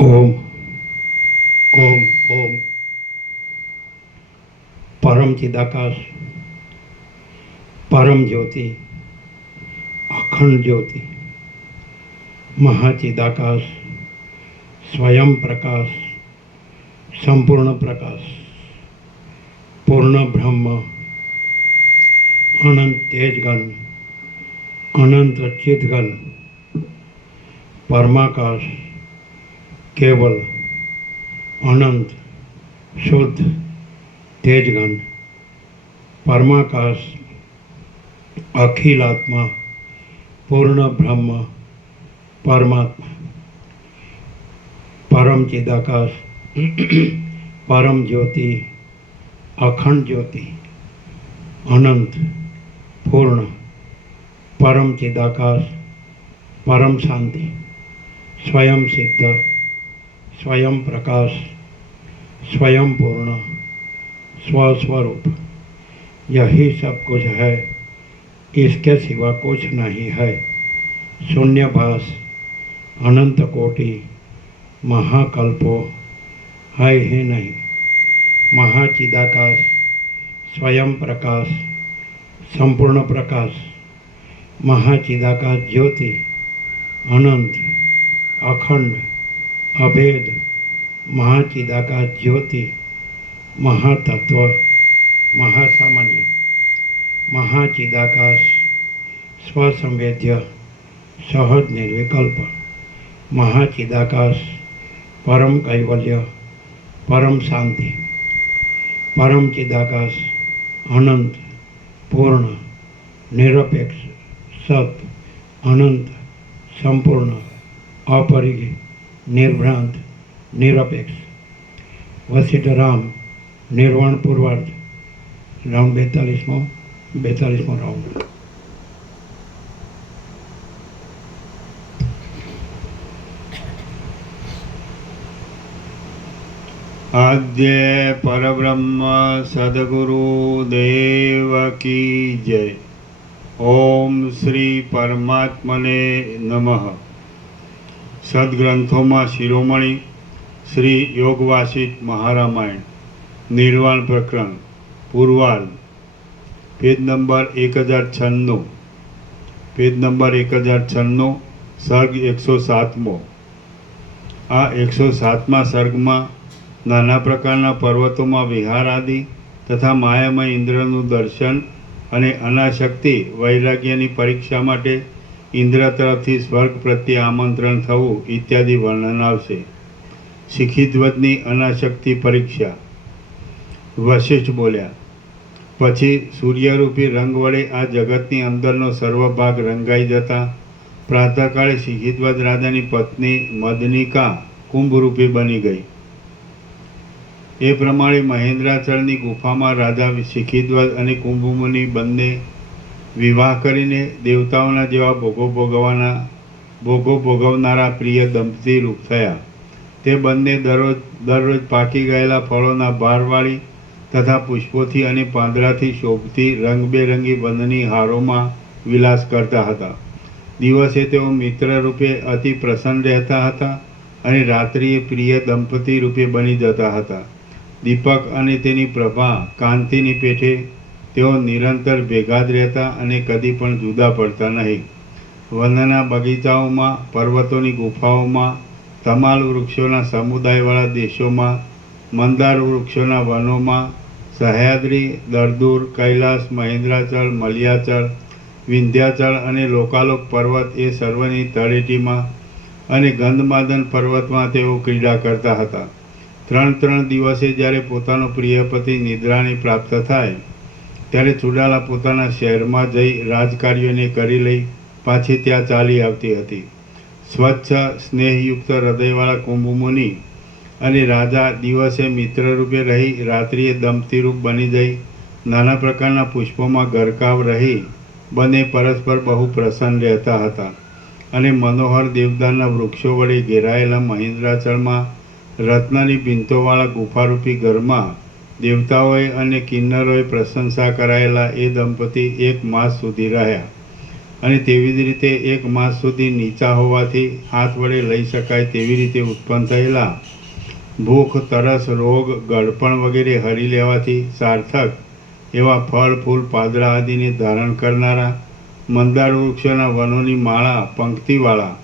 ओम ओम ओम परम चिदाकाश परम ज्योति अखंड ज्योति महाचिदाकाश स्वयं प्रकाश संपूर्ण प्रकाश पूर्ण ब्रह्म अनंत तेजगण अनंत चिदगण परमाकाश केवल अनंत शुद्ध तेजगण परमाकाश अखिलात्मा पूर्ण ब्रह्म परमात्मा परम चिदाकाश परम ज्योति अखंड ज्योति अनंत पूर्ण परम चिदाकाश परम शांति स्वयं सिद्ध स्वयं प्रकाश स्वयं पूर्ण स्वस्वरूप यही सब कुछ है, इसके सिवा कुछ नहीं है। शून्यभास अनंत कोटि महाकल्पो है ही नहीं। महाचिदाकाश स्वयं प्रकाश संपूर्ण प्रकाश महाचिदाकाश ज्योति अनंत अखंड अभेद महाचिदाकाश ज्योति महातत्व महासामान्य महाचिदाकाश स्वसंवेद्य सहज निर्विकल्प महाचिदाकाश परम कैवल्य परम शांति परम चिदाकाश अनंत पूर्ण निरपेक्ष सत अनंत संपूर्ण अपरिग्रह निर्भ्रांत निरपेक्ष वशिष्ठ राम निर्वाण पूर्वार्ध राउंड 42मो राउंड। आद्य परब्रह्म सद्गुरु देव की जय। ओम श्री परमात्मने नमः। सद्ग्रंथों शिरोमणि श्री योगवासिष्ठ महारामायण निर्वाण प्रकरण पूर्वार्ध पेज नंबर 1096 पेज नंबर 1096 सर्ग 107मो। आ 107માં સર્ગમાં નાના પ્રકારના પર્વતોમાં વિહાર આદિ તથા માયામય ઇન્દ્રનું દર્શન અને અનાશક્તિ વૈરાગ્યની પરીક્ષા માટે ઇન્દ્ર તરફથી સ્વર્ગ પ્રત્યે આમંત્રણ થવું ઇત્યાદિ વર્ણન આવશે। શિખીધ્વજની અનાશક્તિ પરીક્ષા। વશિષ્ઠ બોલ્યા, પછી સૂર્યરૂપી રંગ વડે આ જગતની અંદરનો સર્વ ભાગ રંગાઈ જતા પ્રાતઃકાળે શિખીધ્વજ રાજાની પત્ની મદનિકા કુંભરૂપી બની ગઈ। એ પ્રમાણે મહેન્દ્રાચળની ગુફામાં રાજા શિખીધ્વજ અને કુંભમુનિ બંને વિવાહ કરીને દેવતાઓના જેવા ભોગો ભોગવનારા પ્રિય દંપતી રૂપ થયા। તે બંને દરરોજ પાકી ગયેલા ફળોના ભારવાળી તથા પુષ્પોથી અને પાંદડાથી શોભતી રંગબેરંગી વનની હારોમાં વિલાસ કરતા હતા। દિવસે તેઓ મિત્ર રૂપે અતિ પ્રસન્ન રહેતા હતા અને રાત્રિએ પ્રિય દંપતી રૂપે બની જતા હતા। દીપક અને તેની પ્રભા કાંતિની પેઠે તેઓ નિરંતર ભેગા જ રહેતા અને કદી પણ જુદા પડતા નહીં। વનના બગીચાઓમાં પર્વતોની ગુફાઓમાં તમાલ વૃક્ષોના સમુદાયવાળા દેશોમાં મંદાર વૃક્ષોના વનોમાં સહ્યાદ્રી દરદૂર કૈલાસ મહેન્દ્રાચળ મલ્યાચળ વિંધ્યાચળ અને લોકાલોક પર્વત એ સર્વની તળેટીમાં અને ગંધમાદન પર્વતમાં તેઓ ક્રીડા કરતા હતા। 3 દિવસે જ્યારે પોતાનો પ્રિયપતિ નિદ્રાને પ્રાપ્ત થાય ત્યારે ચુડાલા પોતાના શહેરમાં જઈ રાજકાર્યોને કરી લઈ પાછી ત્યાં ચાલી આવતી હતી। સ્વચ્છ સ્નેહયુક્ત હૃદયવાળા કુંભમુનિ અને રાજા દિવસે મિત્રરૂપે રહી રાત્રિએ દંપતીરૂપ બની જઈ નાના પ્રકારના પુષ્પોમાં ગરકાવ રહી બંને પરસ્પર બહુ પ્રસન્ન રહેતા હતા અને મનોહર દેવદારના વૃક્ષો વડે ઘેરાયેલા મહેન્દ્રાચળમાં રત્નની ભીંતોવાળા ગુફારૂપી ઘરમાં દેવતાઓએ અને કિન્નરોએ પ્રશંસા કરાયેલા એ દંપતી 1 માસ સુધી રહ્યા। અને તેવી જ રીતે 1 માસ સુધી નીચા હોવાથી હાથ વડે લઈ શકાય તેવી રીતે ઉત્પન્ન થયેલા ભૂખ, તરસ, રોગ, ગળપણ વગેરે હરી લેવાથી સાર્થક એવા ફળ, ફૂલ, પાંદડા આદિને ધારણ કરનારા મંદાર વૃક્ષોના વનોની માળા પંક્તિવાળા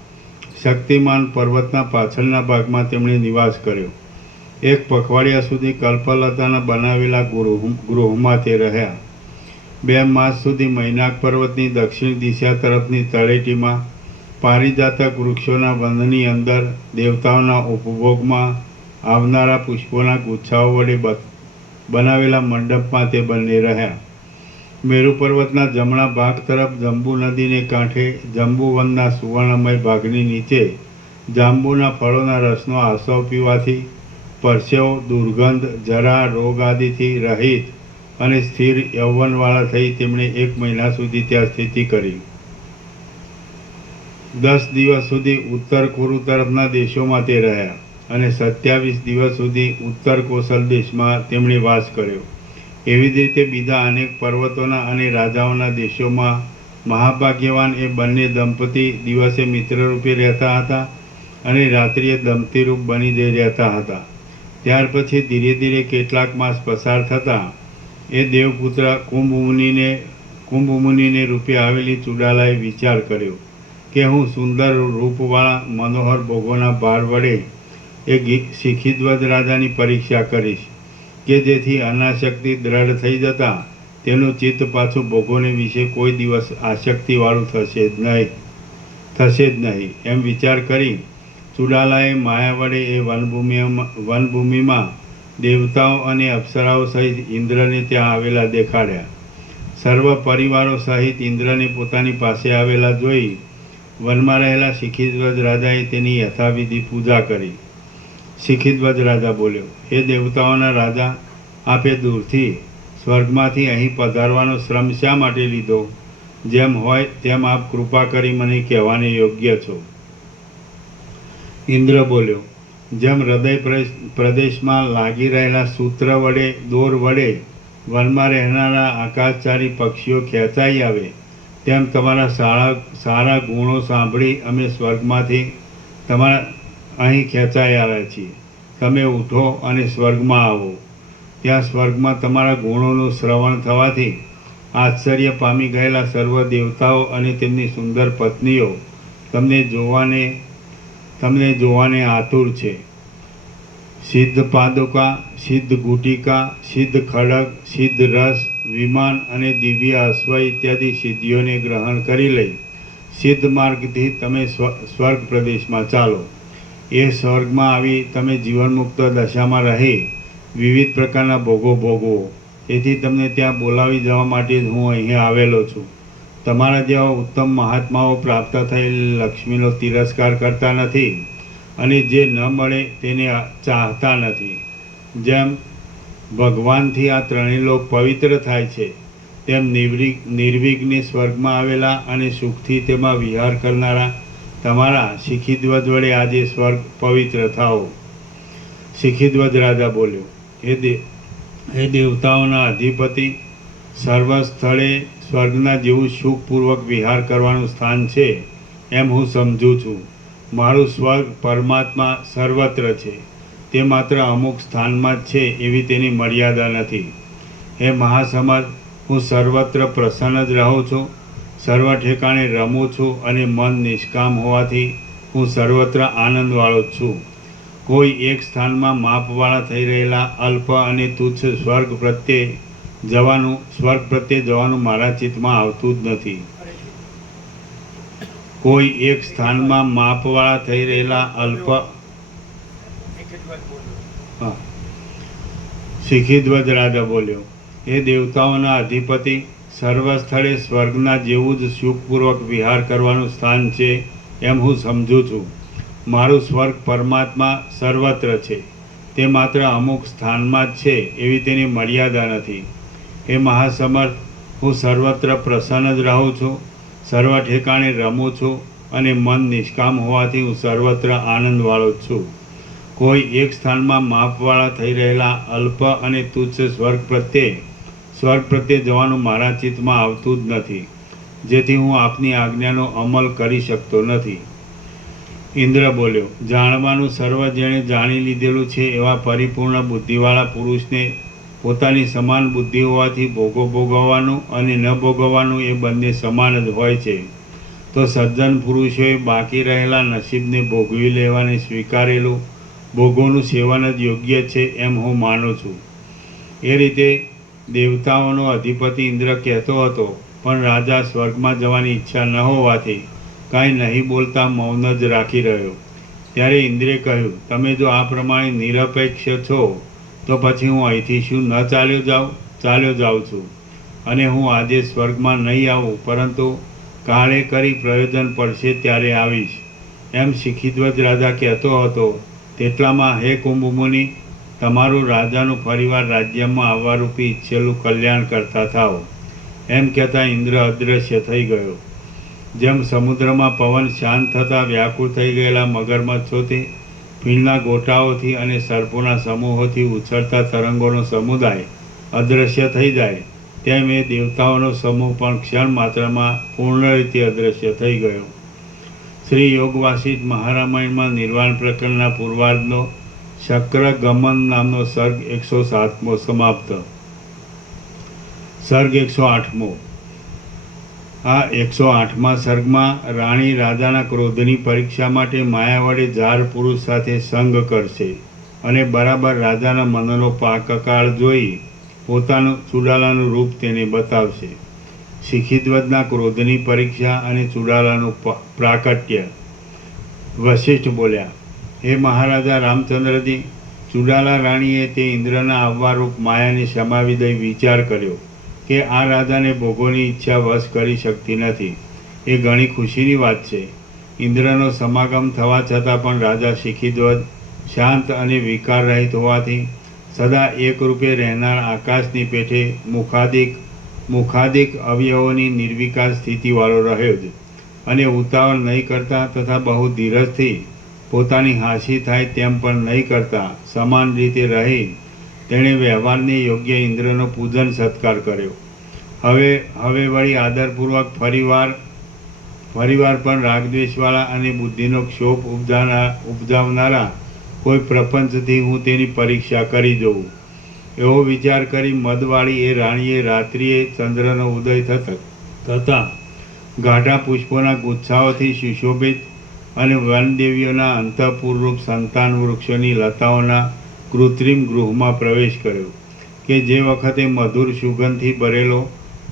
શક્તિમાન પર્વતના પાછળના ભાગમાં તેમણે નિવાસ કર્યો. 1 પખવાડિયા સુધી કલ્પલતાના બનાવેલા ગૃહમાં તે રહ્યા. 2 માસ સુધી મૈનાક પર્વતની દક્ષિણ દિશા તરફની તળેટીમાં પારિજાતક વૃક્ષોના વનની અંદર દેવતાઓના ઉપભોગમાં આવનારા પુષ્પોના ગુચ્છાઓ વડે બનાવેલા મંડપમાં તે બંને રહ્યા. મેરુ પર્વતના જમણા ભાગ તરફ જંબુ નદીને કાંઠે જંબુવનના સુવર્ણમય ભાગની નીચે જાંબુના ફળોના રસનો આસ્વાદ પીવાથી પરસેવો, દુર્ગંધ, જરા, રોગ આદિથી રહિત અને સ્થિર યૌવનવાળા થઈ તેમણે 1 મહિના સુધી ત્યાં સ્થિતિ કરી. 10 દિવસ સુધી ઉત્તર કુરુ તરફના દેશોમાં તે રહ્યા અને 27 દિવસ સુધી ઉત્તર કોસલ દેશમાં તેમણે વાસ કર્યો. એવી જ રીતે બીજા અનેક પર્વતોના અને રાજાઓના દેશોમાં મહાભાગ્યવાન એ બંને દંપતી દિવસે મિત્રરૂપે રહેતા હતા અને રાત્રિએ દંપતીરૂપ બની રહેતા હતા. ત્યાર પછી ધીરે ધીરે કેટલાક માસ પસાર થતાં એ દેવપુત્ર કુંભમુનિને રૂપે આવેલી ચુડાલાએ વિચાર કર્યો કે હું સુંદર રૂપવાળા મનોહર ભોગોના ભાર વડે એ શિખીધ્વજ રાજાની પરીક્ષા કરીશ કે જેથી અનાશક્તિ દ્રઢ થઈ જતાં તેનું ચિત્ત પાછું ભોગોને વિશે કોઈ દિવસ આસક્તિવાળું થશે જ નહીં એમ વિચાર કરી ચુડાલાએ માયા વડે એ વનભૂમિમાં દેવતાઓ અને અપ્સરાઓ સહિત ઇન્દ્રને ત્યાં આવેલા દેખાડ્યા. સર્વ પરિવારો સહિત ઇન્દ્રને પોતાની પાસે આવેલા જોઈ વનમાં રહેલા શિખીધ્વજ રાજાએ તેની યથાવિધિ પૂજા કરી. શિખીધ્વજ રાજા બોલ્યો, હે દેવતાઓના રાજા, આપે દૂરથી સ્વર્ગમાંથી અહીં પધારવાનો શ્રમ શા માટે લીધો? જેમ હોય તેમ આપ કૃપા કરી મને કહેવાને યોગ્ય છો. ઇન્દ્ર બોલ્યો, જેમ હૃદય પ્રદેશમાં લાગી રહેલા સૂત્ર વડે દોર વડે વનમાં રહેનારા આકાશચારી પક્ષીઓ ખેંચાઈ આવે તેમ તમારા સારા ગુણો સાંભળી અમે સ્વર્ગમાંથી તમારા અહીં ખેંચાઈ આવ્યા છીએ. તમે ઉઠો અને સ્વર્ગમાં આવો. ત્યાં સ્વર્ગમાં તમારા ગુણોનું શ્રવણ થવાથી આશ્ચર્ય પામી ગયેલા સર્વ દેવતાઓ અને તેમની સુંદર પત્નીઓ તમને જોવાને આતુર છે. સિદ્ધ પાદુકા, સિદ્ધ ગુટિકા, સિદ્ધ ખડગ, સિદ્ધ રસ, વિમાન અને દિવ્ય અશ્વ ઇત્યાદિ સિદ્ધિઓને ગ્રહણ કરી લઈ સિદ્ધ માર્ગથી તમે સ્વર્ગ પ્રદેશમાં ચાલો. એ સ્વર્ગમાં આવી તમે જીવનમુક્ત દશામાં રહી વિવિધ પ્રકારના ભોગો ભોગવો. તેથી તમને ત્યાં બોલાવી જવા માટે જ હું અહીં આવેલો છું. તમારા જેવા ઉત્તમ મહાત્માઓ પ્રાપ્ત થયેલ લક્ષ્મીનો તિરસ્કાર કરતા નથી અને જે ન મળે તેને ચાહતા નથી. જેમ ભગવાનથી આ ત્રણેય લોક પવિત્ર થાય છે તેમ નિર્વિઘ્ને સ્વર્ગમાં આવેલા અને સુખથી તેમાં વિહાર કરનારા તમારા શિખીધ્વજ વડે આજે સ્વર્ગ પવિત્ર થાઓ. શિખીધ્વજ રાજા બોલ્યો, હે દેવતાઓના અધિપતિ, સર્વ સ્થળે સ્વર્ગના જેવું સુખપૂર્વક વિહાર કરવાનું સ્થાન છે એમ હું સમજું છું. મારું સ્વર્ગ પરમાત્મા સર્વત્ર છે. તે માત્ર અમુક સ્થાનમાં જ છે એવી તેની મર્યાદા નથી. હે મહાસમર્થ, હું સર્વત્ર પ્રસન્ન જ રહું છું, સર્વ ઠેકાણે રમું છું અને મન નિષ્કામ હોવાથી હું સર્વત્ર આનંદવાળો જ છું. કોઈ એક સ્થાનમાં માપવાળા થઈ રહેલા અલ્પ અને તુચ્છ સ્વર્ગ પ્રત્યે જવાનું મારા ચિત્તમાં આવતું જ નથી. કોઈ એક સ્થાનમાં માપવાળા થઈ રહેલા શિખીધ્વજ રાજા બોલ્યો, એ દેવતાઓના અધિપતિ, સર્વ સ્થળે સ્વર્ગના જેવું જ સુખપૂર્વક વિહાર કરવાનું સ્થાન છે એમ હું સમજું છું. મારું સ્વર્ગ પરમાત્મા સર્વત્ર છે. તે માત્ર અમુક સ્થાનમાં જ છે એવી તેની મર્યાદા નથી. એ મહાસમર્થ, હું સર્વત્ર પ્રસન્ન જ રહું છું, સર્વ ઠેકાણે રમું છું અને મન નિષ્કામ હોવાથી હું સર્વત્ર આનંદવાળો જ છું. કોઈ એક સ્થાનમાં માપવાળા થઈ રહેલા અલ્પ અને તુચ્છ સ્વર્ગ પ્રત્યે જવાનું મારા ચિત્તમાં આવતું જ નથી. જેથી હું આપની આજ્ઞાનો અમલ કરી શકતો નથી. ઇન્દ્ર બોલ્યો, જાણવાનું સર્વ જેણે જાણી લીધેલું છે એવા પરિપૂર્ણ બુદ્ધિવાળા પુરુષને પોતાની સમાન બુદ્ધિ હોવાથી ભોગવવાનું અને ન ભોગવવાનું એ બંને સમાન જ હોય છે. તો સજ્જન પુરુષોએ બાકી રહેલા નસીબને ભોગવી લેવાને સ્વીકારેલું ભોગોનું સેવન જ યોગ્ય છે એમ હું માનું છું. એ રીતે દેવતાઓનો અધિપતિ ઇન્દ્ર કહેતો હતો, પણ રાજા સ્વર્ગમાં જવાની ઈચ્છા ન હોવાથી કાંઈ નહીં બોલતા મૌન જ રાખી રહ્યો. ત્યારે ઇન્દ્રે કહ્યું, તમે જો આ પ્રમાણે નિરપેક્ષ છો તો પછી હું અહીંથી શું ન ચાલ્યો જાઉં છું, અને હું આજે સ્વર્ગમાં નહીં આવું, પરંતુ કાળે કરી પ્રયોજન પડશે ત્યારે આવીશ. એમ શિખીધ્વજ રાજા કહેતો હતો તેટલામાં, હે કુંભમુનિ, તમારું રાજાનું ફરીવાર રાજ્યમાં આવવારૂપી ઈચ્છેલું કલ્યાણ કરતા થાઓ. એમ કહેતાં ઇન્દ્ર અદૃશ્ય થઈ ગયો. જેમ સમુદ્રમાં પવન શાંત થતાં વ્યાકુળ થઈ ગયેલા મગરમચ્છોથી, ફીણના ગોટાઓથી અને સર્પોના સમૂહોથી ઉછળતા તરંગોનો સમુદાય અદૃશ્ય થઈ જાય, તેમ એ દેવતાઓનો સમૂહ પણ ક્ષણ માત્રમાં પૂર્ણ રીતે અદૃશ્ય થઈ ગયો. શ્રી યોગવાસિષ્ઠ મહારામાયણમાં નિર્વાણ પ્રકરણના પૂર્વાર્ધનો શક્રગમન નામનો સર્ગ 107મો સમાપ્ત. સર્ગ 108મો. આ 108મા સર્ગમાં રાણી રાજાના ક્રોધની પરીક્ષા માટે માયા વડે જાર પુરુષ સાથે સંગ કરશે અને બરાબર રાજાના મનનો પાકકાળ જોઈ પોતાનું ચુડાલાનું રૂપ તેને બતાવશે. શિખીધ્વજના ક્રોધની પરીક્ષા અને ચુડાલાનું પ્રાકટ્ય. વશિષ્ઠ બોલ્યા, હે મહારાજા રામચંદ્રજી, ચુડાલા રાણીએ તે ઇન્દ્રના આવવારૂપ માયાને સમાવી દઈ વિચાર કર્યો કે આ રાજાને ભોગોની ઈચ્છા વશ કરી શકતી નથી. એ ઘણી ખુશીની વાત છે. ઇન્દ્રનો સમાગમ થવા છતાં પણ રાજા શિખીધ્વજ શાંત અને વિકાર રહિત હોવાથી સદા એકરૂપે રહેનાર આકાશની પેઠે મુખાદિક અવયવોની નિર્વિકાર સ્થિતિવાળો રહ્યો જ, અને ઉતાવળ નહીં કરતા તથા બહુ ધીરજથી પોતાની હાંસી થાય તેમ પણ નહીં કરતા સમાન રીતે રહી તેણે વ્યવહારને યોગ્ય ઇન્દ્રનો પૂજન સત્કાર કર્યો. હવે વળી આદરપૂર્વક ફરીવાર પણ રાગદ્વેષવાળા અને બુદ્ધિનો ક્ષોભ ઉપજાવનારા કોઈ પ્રપંચથી હું તેની પરીક્ષા કરી જોઉં, એવો વિચાર કરી મદવાળી એ રાણીએ રાત્રિએ ચંદ્રનો ઉદય થતાં ગાઢા પુષ્પોના ગુચ્છાઓથી સુશોભિત અને વનદેવીઓના અંતઃપુરરૂપ સંતાન વૃક્ષોની લતાઓના કૃત્રિમ ગૃહમાં પ્રવેશ કર્યો કે જે વખતે મધુર સુગંધથી ભરેલો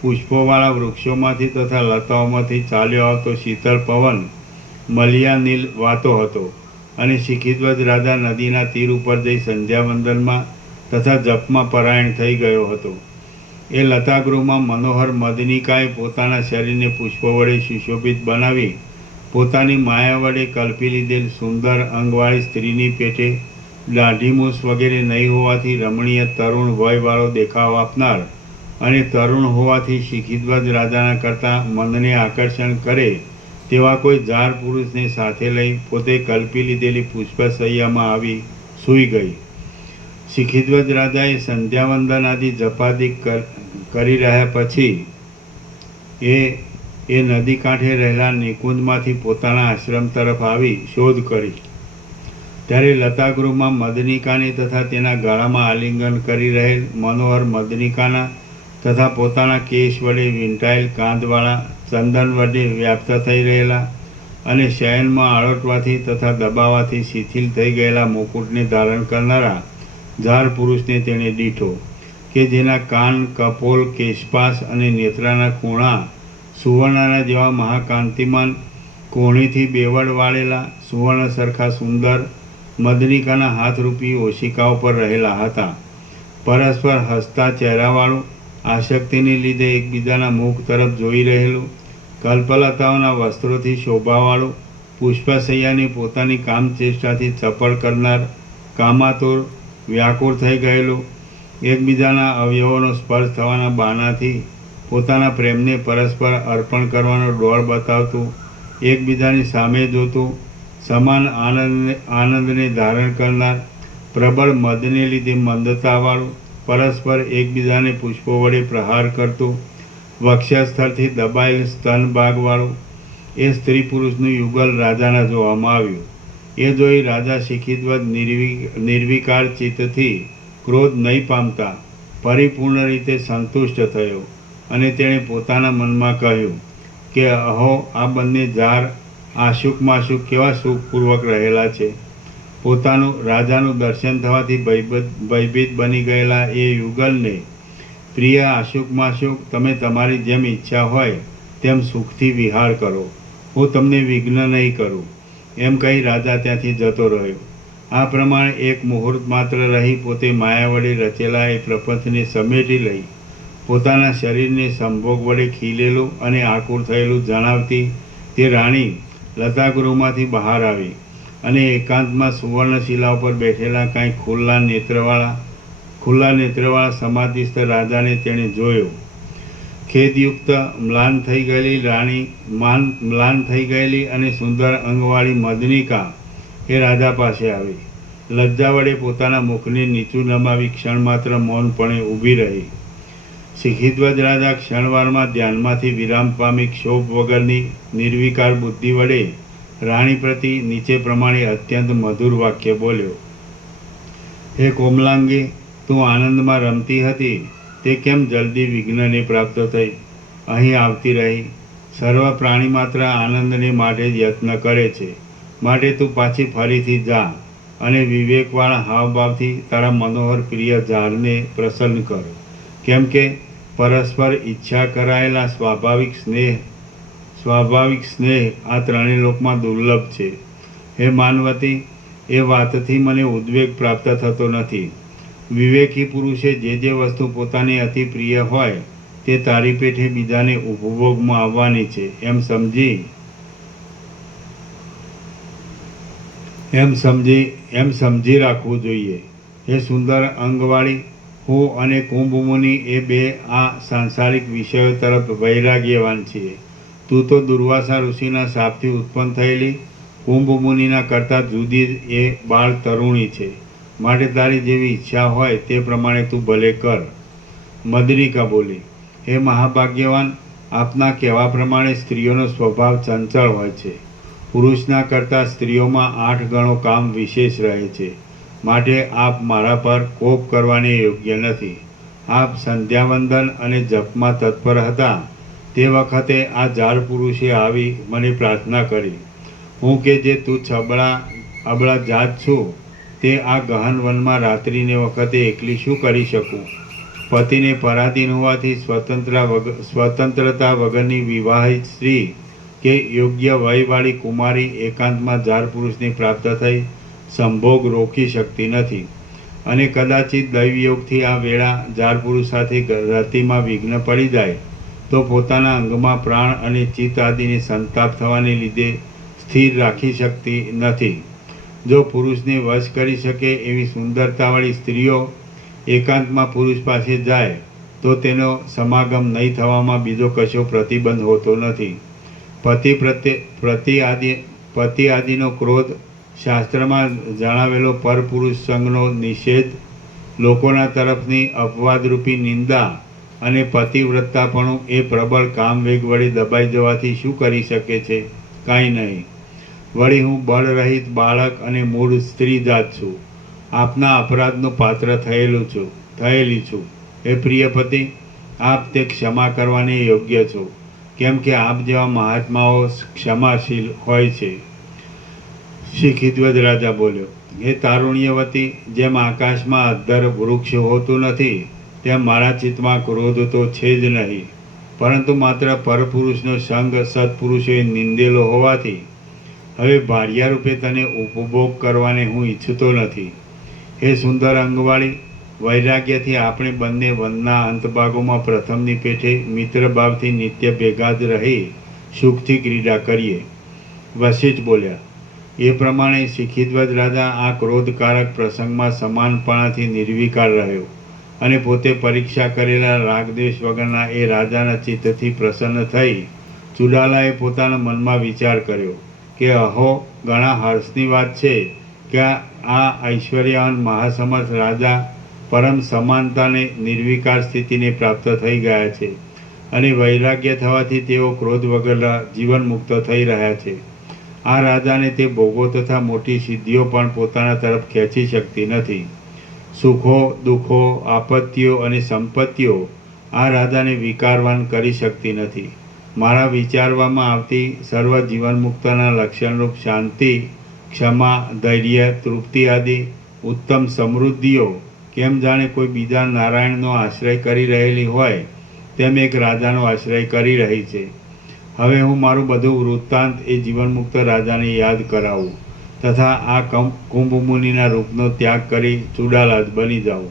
પુષ્પોવાળા વૃક્ષોમાંથી તથા લતાઓમાંથી ચાલ્યો આવતો શીતળ પવન મલિયાનીલ વાતો હતો, અને શિખીધ્વજ રાજા નદીના તીર ઉપર જઈ સંધ્યાવંદનમાં તથા જપમાં પરાયણ થઈ ગયો હતો. એ લતાગૃહમાં મનોહર મદનિકાએ પોતાના શરીરને પુષ્પો વડે સુશોભિત બનાવી પોતાની માયા વડે કલ્પી લીધેલ સુંદર અંગવાળી સ્ત્રીની પેટે દાઢીમૂછ વગેરે નહીં હોવાથી રમણીય તરુણ વયવાળો દેખાવ આપનાર અને તરુણ હોવાથી શિખીધ્વજ રાજાના કરતાં મનને આકર્ષણ કરે તેવા કોઈ જાર પુરુષને સાથે લઈ પોતે કલ્પી લીધેલી પુષ્પશૈયામાં આવી સૂઈ ગઈ. શિખીધ્વજ રાજાએ સંધ્યાવંદન આદિ જપાદિક કરી રહ્યા પછી એ નદી કાંઠે રહેલા નિકુંજમાંથી પોતાના આશ્રમ તરફ આવી શોધ કરી. ત્યારે લતાગૃહમાં મદનિકાને તથા તેના ગળામાં આલિંગન કરી રહેલ મનોહર મદનિકાના તથા પોતાના કેશ વડે વીંટાયેલ કાંધવાળા ચંદન વડે વ્યાપ્ત થઈ રહેલા અને શયનમાં આળોટવાથી તથા દબાવાથી શિથિલ થઈ ગયેલા મુકુટને ધારણ કરનારા જાર પુરુષને તેણે દીઠો કે જેના કાન, કપોલ, કેશપાશ અને નેત્રના ખૂણા સુવર્ણના જેવા મહાકાંતિમાન કોણીથી બેવડ વાળેલા સુવર્ણ સરખા સુંદર મદનિકાના હાથરૂપી ઓશિકાઓ પર રહેલા હતા. પરસ્પર હસતા ચહેરાવાળું, આસક્તિને લીધે એકબીજાના મુખ તરફ જોઈ રહેલું, કલ્પલતાઓના વસ્ત્રોથી શોભાવાળું, પુષ્પશૈયાની પોતાની કામચેષ્ટાથી ચપળ કરનાર, કામાતુર, વ્યાકુળ થઈ ગયેલું, એકબીજાના અવયવોનો સ્પર્શ થવાના બાનાથી પોતાના પ્રેમને પરસ્પર અર્પણ કરવાનો ડોળ બતાવતું, એકબીજાની સામે જોતું, સમાન આનંદને ધારણ કરનાર, પ્રબળ મદને લીધે મંદતાવાળું, પરસ્પર એકબીજાને પુષ્પો વડે પ્રહાર કરતું, વક્ષસ્થળથી દબાયેલ સ્તન ભાગવાળું એ સ્ત્રી પુરુષનું યુગલ રાજાના જોવામાં આવ્યું. એ જોઈ રાજા શિખીધ્વજ નિર્વિકાર ચિત્તથી ક્રોધ નહીં પામતા પરિપૂર્ણ રીતે સંતુષ્ટ થયો અને તેણે પોતાના મનમાં કહ્યું કે અહો, આ બંને જાર આશુકમાશુક કેવા સુખપૂર્વક રહેલા છે. પોતાનું રાજાનું દર્શન થવાથી ભયભીત બની ગયેલા એ યુગલને પ્રિય આશુકમાશુક, તમે તમારી જેમ ઈચ્છા હોય તેમ સુખથી વિહાર કરો, હું તમને વિઘ્ન નહીં કરું, એમ કહી રાજા ત્યાંથી જતો રહ્યો. આ પ્રમાણે એક મુહૂર્ત માત્ર રહી પોતે માયા વડે રચેલા એ પ્રપંચને સમેટી લઈ પોતાના શરીરને સંભોગ વડે ખીલેલું અને આકુર થયેલું જણાવતી તે રાણી લતાગૃહમાંથી બહાર આવી અને એકાંતમાં સુવર્ણશિલા ઉપર બેઠેલા કાંઈ ખુલ્લા નેત્રવાળા સમાધિસ્થ રાજાને તેણે જોયો. ખેદયુક્ત મ્લાન થઈ ગયેલી અને સુંદર અંગવાળી મદનિકા એ રાજા પાસે આવી. લજ્જા વડે પોતાના મુખને નીચું નમાવી ક્ષણ માત્ર મૌનપણે ઊભી રહી. શિખીધ્વજ રાજા ક્ષણવારમાં ધ્યાનમાંથી વિરામ પામી ક્ષોભ વગરની નિર્વિકાર બુદ્ધિ વડે રાણી પ્રતિ નીચે પ્રમાણે અત્યંત મધુર વાક્ય બોલ્યો. હે કોમલાંગી, તું આનંદમાં રમતી હતી તે કેમ જલ્દી વિઘ્નને પ્રાપ્ત થઈ અહીં આવતી રહી? સર્વ પ્રાણી માત્ર આનંદને માટે જ યત્ન કરે છે. માટે તું પાછી ફરીથી જા અને વિવેકવાળા હાવભાવથી તારા મનોહર પ્રિય ઝાડને પ્રસન્ન કર. કેમ કે પરસ્પર ઈચ્છા કરાયેલા સ્વાભાવિક સ્નેહ આ ત્રણેય લોકમાં દુર્લભ છે. હે માનવતી, એ વાતથી મને ઉદ્વેગ પ્રાપ્ત થતો નથી. વિવેકી પુરુષે જે વસ્તુ પોતાને અતિ પ્રિય હોય તે તારી પેઠે બીજાને ઉપભોગમાં આવવાની છે એમ સમજી રાખવું જોઈએ. એ સુંદર અંગવાળી, હું અને કુંભમુનિ એ બે આ સાંસારિક વિષયો તરફ વૈરાગ્યવાન છીએ. તું તો દુર્વાસા ઋષિના શાપથી ઉત્પન્ન થયેલી કુંભમુનિના કરતાં જુદી એ બાળ તરુણી છે. માટે તારી જેવી ઈચ્છા હોય તે પ્રમાણે તું ભલે કર. મદનિકા બોલી, હે મહાભાગ્યવાન, આપના કહેવા પ્રમાણે સ્ત્રીઓનો સ્વભાવ ચંચળ હોય છે. પુરુષના કરતાં સ્ત્રીઓમાં 8 ગણો કામ વિશેષ રહે છે. માટે આપ મારા પર કોપ કરવાને યોગ્ય નથી. આપ સંધ્યાવંદન અને જપમાં તત્પર હતા તે વખતે આ ઝાડ પુરુષે આવી મને પ્રાર્થના કરી, હું કે જે તું અબળા જાત છું તે આ ગહન વનમાં રાત્રિને વખતે એકલી શું કરી શકું? પતિને પરાધીન હોવાથી સ્વતંત્રતા વગરની વિવાહિત સ્ત્રી કે યોગ્ય વયવાળી કુમારી એકાંતમાં ઝાડ પુરુષને પ્રાપ્ત થઈ સંભોગ રોકી શકતી નથી. અને કદાચિત દૈવયોગથી આ વેળા ઝાડ પુરુષ સાથે રતિમાં વિઘ્ન પડી જાય તો પોતાના અંગમાં પ્રાણ અને ચિત્ત આદિને સંતાપ થવાને લીધે સ્થિર રાખી શકતી નથી. જો પુરુષને વશ કરી શકે એવી સુંદરતાવાળી સ્ત્રીઓ એકાંતમાં પુરુષ પાસે જાય તો તેનો સમાગમ નહીં થવામાં બીજો કશો પ્રતિબંધ હોતો નથી. પતિ આદિનો ક્રોધ, શાસ્ત્રમાં જણાવેલો પરપુરુષ સંગનો નિષેધ, લોકોના તરફની અપવાદરૂપી નિંદા અને પતિવ્રતાપણું એ પ્રબળ કામવેગ વડે દબાઈ જવાથી શું કરી શકે છે? કાંઈ નહીં. વળી હું બળરહિત બાળક અને મૂળ સ્ત્રી જાત છું. આપના અપરાધનું પાત્ર થયેલી છું. હે પ્રિયપતિ, આપ તે ક્ષમા કરવાને યોગ્ય છો, કેમ કે આપ જેવા મહાત્માઓ ક્ષમાશીલ હોય છે. શિખીધ્વજ રાજા બોલ્યો, હે તારુણ્યવતી, જેમ આકાશમાં અધ્ધર વૃક્ષ હોતું નથી તેમ મારા ચિત્તમાં ક્રોધ તો છે જ નહીં, પરંતુ માત્ર પરપુરુષનો સંગ સત્પુરુષોએ નિંદેલો હોવાથી હવે ભાડિયા રૂપે તને ઉપભોગ કરવાને હું ઈચ્છતો નથી. હે સુંદર અંગવાળી, વૈરાગ્યથી આપણે બંને વનના અંતભાગોમાં પ્રથમની પેઠે મિત્રભાવથી નિત્ય ભેગા જ રહી સુખથી ક્રીડા કરીએ. વશિષ્ઠ બોલ્યા. એ પ્રમાણે શિખીધ્વજ રાજા આ ક્રોધકારક પ્રસંગમાં સમાનપણાથી નિર્વિકાર રહ્યો અને પોતે પરીક્ષા કરેલા રાગદ્વેષ વગરના એ રાજાના ચિત્તથી પ્રસન્ન થઈ ચુડાલાએ પોતાના મનમાં વિચાર કર્યો કે અહો, ઘણા હર્ષની વાત છે કે આ ઐશ્વર્યવાન મહાસમર્થ રાજા પરમ સમાનતાને નિર્વિકાર સ્થિતિને પ્રાપ્ત થઈ ગયા છે અને વૈરાગ્ય થવાથી તેઓ ક્રોધ વગરના જીવન મુક્ત થઈ રહ્યા છે. આ રાજાને તે ભોગો તથા મોટી સિદ્ધિઓ પણ પોતાના તરફ ખેંચી શકતી નથી. સુખો, દુઃખો, આપત્તિઓ અને સંપત્તિઓ આ રાજાને વિકારવાન કરી શકતી નથી. મારા વિચારવામાં આવતી સર્વ જીવનમુક્તના લક્ષણરૂપ શાંતિ, ક્ષમા, ધૈર્ય, તૃપ્તિ આદિ ઉત્તમ સમૃદ્ધિઓ કેમ જાણે કોઈ બીજા નારાયણનો આશ્રય કરી રહેલી હોય તેમ એક રાજાનો આશ્રય કરી રહી છે. હવે હું મારું બધું વૃત્તાંત એ જીવનમુક્ત રાજાને યાદ કરાવું તથા આ કુંભમુનિના રૂપનો ત્યાગ કરી ચુડાલા બની જાઉં.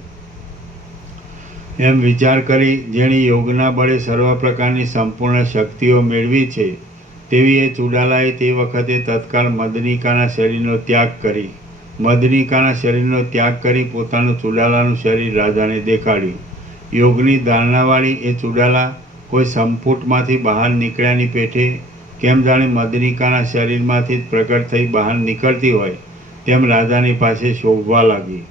એમ વિચાર કરી જેણી યોગના બળે સર્વ પ્રકારની સંપૂર્ણ શક્તિઓ મેળવી છે તેવી એ ચુડાલાએ તે વખતે તત્કાળ મદનિકાના શરીરનો ત્યાગ કરી પોતાનું ચુડાલાનું શરીર રાજાને દેખાડ્યું. યોગની ધારણાવાળી એ ચુડાલા કોઈ સંપુટમાંથી બહાર નીકળ્યાની પેઠે કેમ જાણે મદનિકાના શરીરમાંથી જ પ્રકટ થઈ બહાર નીકળતી હોય તેમ રાજાની પાસે શોભવા લાગી.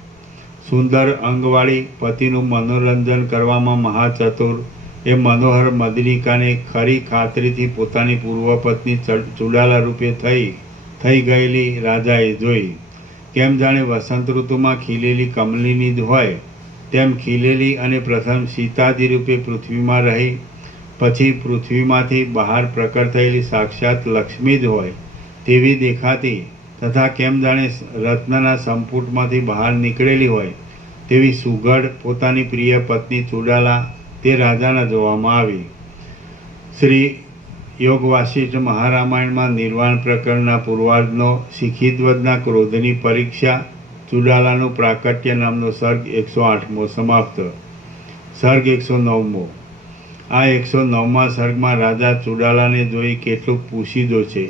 સુંદર અંગવાળી, પતિનું મનોરંજન કરવામાં મહાચતુર એ મનોહર મદનિકાને ખરી ખાતરીથી પોતાની પૂર્વપત્ની ચુડાલા રૂપે થઈ ગયેલી રાજાએ જોઈ. કેમ જાણે વસંત ઋતુમાં ખીલેલી કમલીની જ હોય તેમ ખીલેલી અને પ્રથમ સીતાજી રૂપે પૃથ્વીમાં રહી પછી પૃથ્વીમાંથી બહાર પ્રકટ થયેલી સાક્ષાત લક્ષ્મી જ હોય તેવી દેખાતી તથા કેમ જાણે રત્નના સંપુટમાંથી બહાર નીકળેલી હોય તેવી સુઘડ પોતાની પ્રિય પત્ની ચુડાલા તે રાજાના જોવામાં આવી. શ્રી યોગ વાસિષ્ઠ મહારામાયણમાં નિર્વાણ પ્રકરણના પૂર્વાર્ધનો શિખીધ્વજના ક્રોધની પરીક્ષા ચુડાલાનું પ્રાકટ્ય નામનો સર્ગ 108મો સમાપ્ત. સર્ગ 109મો. આ 109મા સર્ગમાં રાજા ચુડાલાને જોઈ કેટલુંક પૂછીદો છે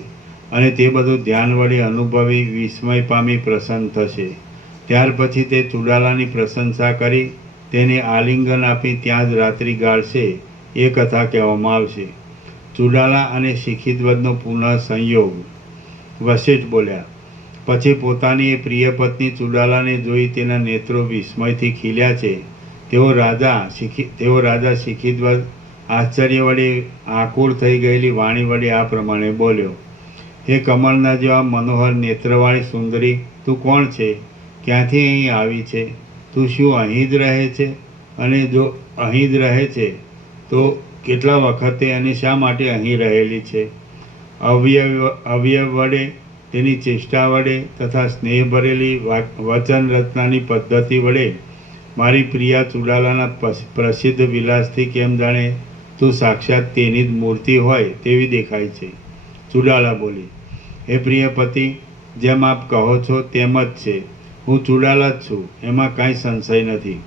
અને તે બધું ધ્યાન વડે અનુભવી વિસ્મય પામી પ્રસન્ન થશે. ત્યાર પછી તે ચુડાલાની પ્રશંસા કરી તેને આલિંગન આપી ત્યાં જ રાત્રિ ગાળશે એ કથા કહેવામાં આવશે. ચુડાલા અને શિખીધ્વજનો પુનઃ સંયોગ. વશિષ્ઠ બોલ્યા, પછી પોતાની એ પ્રિય પત્ની ચુડાલાને જોઈ તેના નેત્રો વિસ્મયથી ખીલ્યા છે તેઓ રાજા શિખીધ્વજ આશ્ચર્ય વડે આકુળ થઈ ગયેલી વાણી વડે આ પ્રમાણે બોલ્યો. હે કમળના જેવા મનોહર નેત્રવાળી સુંદરી, તું કોણ છે? ક્યાંથી અહીં આવી છે? તું શું અહીં જ રહે છે? અને જો અહીં જ રહે છે તો કેટલા વખતે અને શા માટે અહીં રહેલી છે? અવયવ વડે, તેની ચેષ્ટા વડે તથા સ્નેહ ભરેલી વચન રચનાની પદ્ધતિ વડે મારી પ્રિયા ચુડાલાના પ્રસિદ્ધ વિલાસથી કેમ જાણે તું સાક્ષાત તેની જ મૂર્તિ હોય તેવી દેખાય છે. ચુડાલા બોલી, હે પ્રિય પતિ, જેમ આપ કહો છો તેમ જ છે. હું ચુડાલા જ છું, એમાં કાંઈ સંશય નથી.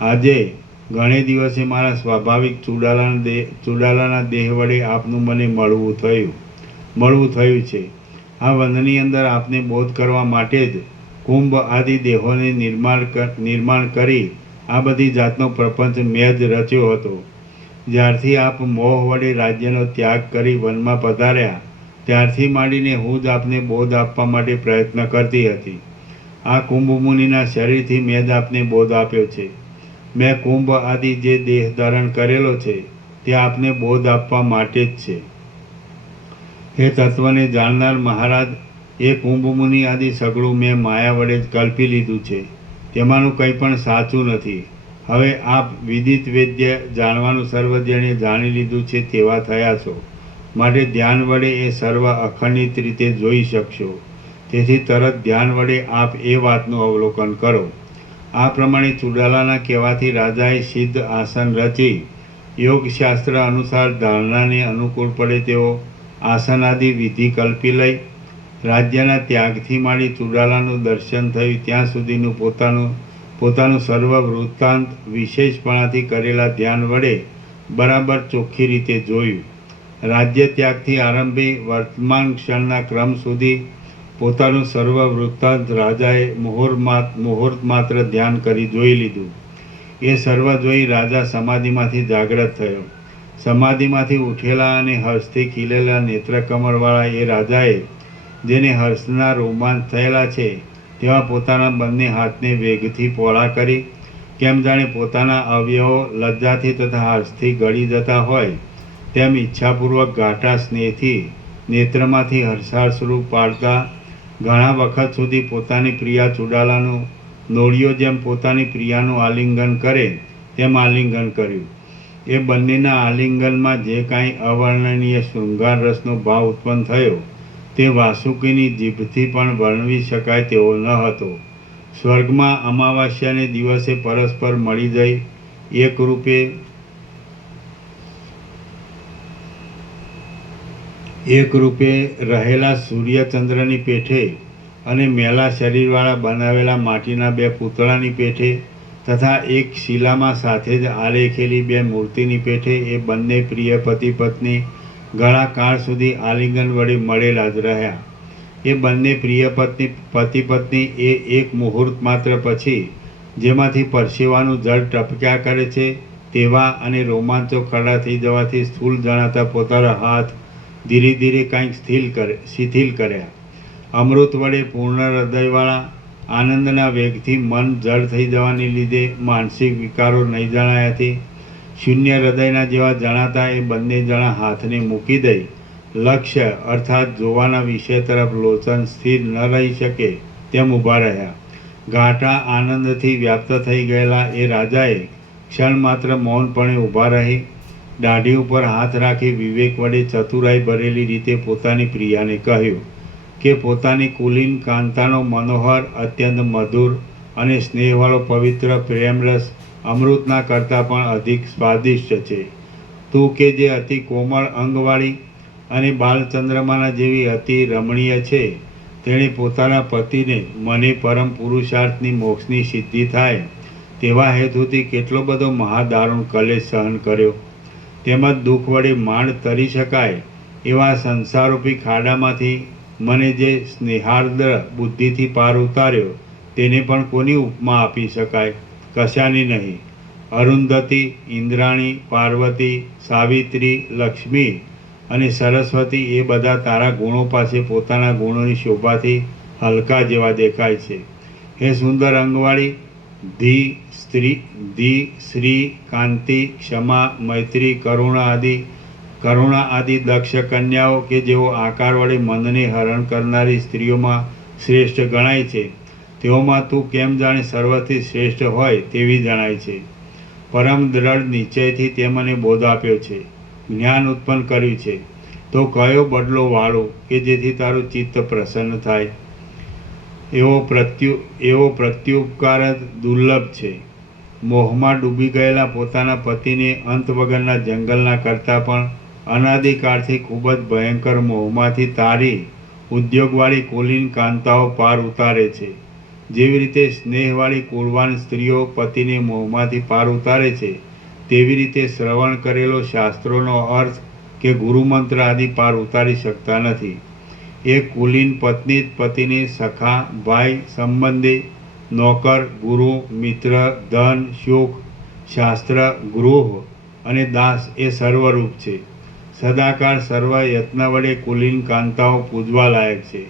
આજે ઘણે દિવસે મારા સ્વાભાવિક ચુડાલાના દેહ વડે આપનું મને મળવું થયું છે. આ વનની અંદર આપને બોધ કરવા માટે જ કુંભ આદિ દેહોને નિર્માણ કરી આ બધી જાતનો પ્રપંચ મેં જ રચ્યો હતો. જ્યારથી આપ મોહ વડે રાજ્યનો ત્યાગ કરી વનમાં પધાર્યા ત્યારથી માંડીને હું જ આપને બોધ આપવા માટે પ્રયત્ન કરતી હતી. આ કુંભ મુનિના શરીરથી મેં જ આપને બોધ આપ્યો છે. મેં કુંભ આદિ જે દેહ ધારણ કરેલો છે તે આપને બોધ આપવા માટે જ છે. એ તત્વને જાણનાર મહારાજ, એ કુંભ મુનિ આદિ સગળું મેં માયા વડે જ કલ્પી લીધું છે. તેમાંનું કંઈ પણ સાચું નથી. હવે આપ વિદિત વેદ્ય જાણવાનું સર્વ જેણે જાણી લીધું છે તેવા થયા છો માટે ધ્યાન વડે એ સર્વ અખંડિત રીતે જોઈ શકશો. તેથી તરત ધ્યાન વડે આપ એ વાતનું અવલોકન કરો. આ પ્રમાણે ચુડાલાના કહેવાથી રાજાએ સિદ્ધ આસન રચી યોગશાસ્ત્ર અનુસાર ધારણાને અનુકૂળ પડે તેઓ આસનાદિ વિધિ કલ્પી લઈ રાજ્યના ત્યાગથી માંડી ચુડાલાનું દર્શન થયું ત્યાં સુધીનું પોતાનું સર્વ વૃત્તાંત વિશેષપણાથી કરેલા ધ્યાન વડે બરાબર ચોખ્ખી રીતે જોયું. રાજ્ય ત્યાગથી આરંભી વર્તમાન ક્ષણના ક્રમ સુધી પોતાનું સર્વ વૃત્તાંત રાજાએ મુહૂર્ત માત્ર ધ્યાન કરી જોઈ લીધું. એ સર્વ જોઈ રાજા સમાધિમાંથી જાગ્રત થયો. સમાધિમાંથી ઉઠેલા અને હર્ષથી ખીલેલા નેત્રકમળવાળા એ રાજાએ, જેને હર્ષના રોમાંચ થયેલા છે તેવા પોતાના બંને હાથને વેગથી પહોળા કરી કેમ જાણે પોતાના અવયવો લજ્જાથી તથા હર્ષથી ગળી જતા હોય તેમ ઈચ્છાપૂર્વક ઘાટા સ્નેહથી નેત્રમાંથી હર્ષાશ્રુ પાડતા ઘણા વખત સુધી પોતાની પ્રિયા ચુડાલાનું નોળિયો જેમ પોતાની પ્રિયાનું આલિંગન કરે તેમ આલિંગન કર્યું. એ બંનેના આલિંગનમાં જે કાંઈ અવર્ણનીય શૃંગાર રસનો ભાવ ઉત્પન્ન થયો તે વાસુકીની જીભથી પણ વર્ણવી શકાય તેવો ન હતો. સ્વર્ગમાં અમાવાસ્યાને દિવસે પરસ્પર મળી જઈ એકરૂપે રહેલા સૂર્યચંદ્રની પેઠે અને મેલા શરીરવાળા બનાવેલા માટીના બે પૂતળાની પેઠે તથા એક શિલામાં સાથે જ આલેખેલી બે મૂર્તિની પેઠે એ બંને પ્રિય પતિ પત્ની ઘણા કાળ સુધી આલિંગન વડે મળેલા જ રહ્યા. એ બંને પ્રિય પતિ પત્ની એ એક મુહૂર્ત માત્ર પછી જેમાંથી પરસેવાનું જળ ટપક્યા કરે છે તેવા અને રોમાંચો ખડા થઈ જવાથી સ્થૂળ જણાતા પોતાના હાથ ધીરે ધીરે કાંઈક શિથિલ કર્યા. અમૃત વડે પૂર્ણ હૃદયવાળા આનંદના વેગથી મન જળ થઈ જવાને લીધે માનસિક વિકારો નહીં જણાયાથી શૂન્ય હૃદયના જેવા જણાતા એ બંને જણા હાથને મૂકી દઈ લક્ષ્ય અર્થાત જોવાના વિષય તરફ લોચન સ્થિર ન રહી શકે તેમ ઊભા રહ્યા. ઘાટા આનંદથી વ્યાપ્ત થઈ ગયેલા એ રાજાએ ક્ષણ માત્ર મૌનપણે ઊભા રહી દાઢી ઉપર હાથ રાખી વિવેક વડે ચતુરાઈ ભરેલી રીતે પોતાની પ્રિયાને કહ્યું કે પોતાની કુલીન કાંતાનો મનોહર અત્યંત મધુર અને સ્નેહવાળો પવિત્ર પ્રેમરસ અમૃતના કરતાં પણ અધિક સ્વાદિષ્ટ છે. તું કે જે અતિ કોમળ અંગવાળી અને બાલચંદ્રમાના જેવી અતિ રમણીય છે તેણે પોતાના પતિને મને પરમ પુરુષાર્થની મોક્ષની સિદ્ધિ થાય તેવા હેતુથી કેટલો બધો મહાદારુણ કલેશ સહન કર્યો. તેમજ દુઃખ વડે માંડ તરી શકાય એવા સંસારરૂપી ખાડામાંથી મને જે સ્નેહાર્દ્ર બુદ્ધિથી પાર ઉતાર્યો તેને પણ કોની ઉપમા આપી શકાય? કશાની નહીં. અરુંધતી, ઇન્દ્રાણી, પાર્વતી, સાવિત્રી, લક્ષ્મી અને સરસ્વતી એ બધા તારા ગુણો પાસે પોતાના ગુણોની શોભાથી હલકા જેવા દેખાય છે. હે સુંદર અંગવાળી, ધી, શ્રી, કાંતિ, ક્ષમા, મૈત્રી, કરુણા આદિ દક્ષ કન્યાઓ કે જેઓ આકાર વડે મનને હરણ કરનારી સ્ત્રીઓમાં શ્રેષ્ઠ ગણાય છે તેઓમાં તું કેમ જાણે સર્વથી શ્રેષ્ઠ હોય તેવી જણાય છે. પરમ દ્રઢ નિશ્ચયથી તે મને બોધ આપ્યો છે, જ્ઞાન ઉત્પન્ન કર્યું છે. તો કયો બદલો વાળો કે જેથી તારું ચિત્ત પ્રસન્ન થાય? એવો પ્રત્યુપકાર જ દુર્લભ છે. મોહમાં ડૂબી ગયેલા પોતાના પતિને અંત વગરના જંગલના કરતાં પણ અનાદિકાળથી ખૂબ જ ભયંકર મોહમાંથી તારી ઉદ્યોગવાળી કુલીન કાંતાઓ પાર ઉતારે છે. જેવી રીતે સ્નેહવાળી કુળવાન સ્ત્રીઓ પતિને મોહમાંથી પાર ઉતારે છે તેવી રીતે શ્રવણ કરેલો શાસ્ત્રોનો અર્થ કે ગુરુમંત્ર આદિ પાર ઉતારી શકતા નથી. એ કુલીન પત્ની જ પતિને સખા, ભાઈ, સંબંધી, નોકર, ગુરુ, મિત્ર, ધન, સુખ, શાસ્ત્ર, ગૃહ અને દાસ એ સર્વરૂપ છે. સદાકાળ સર્વ યત્ન વડે કુલીન કાંતાઓ પૂજવા લાયક છે.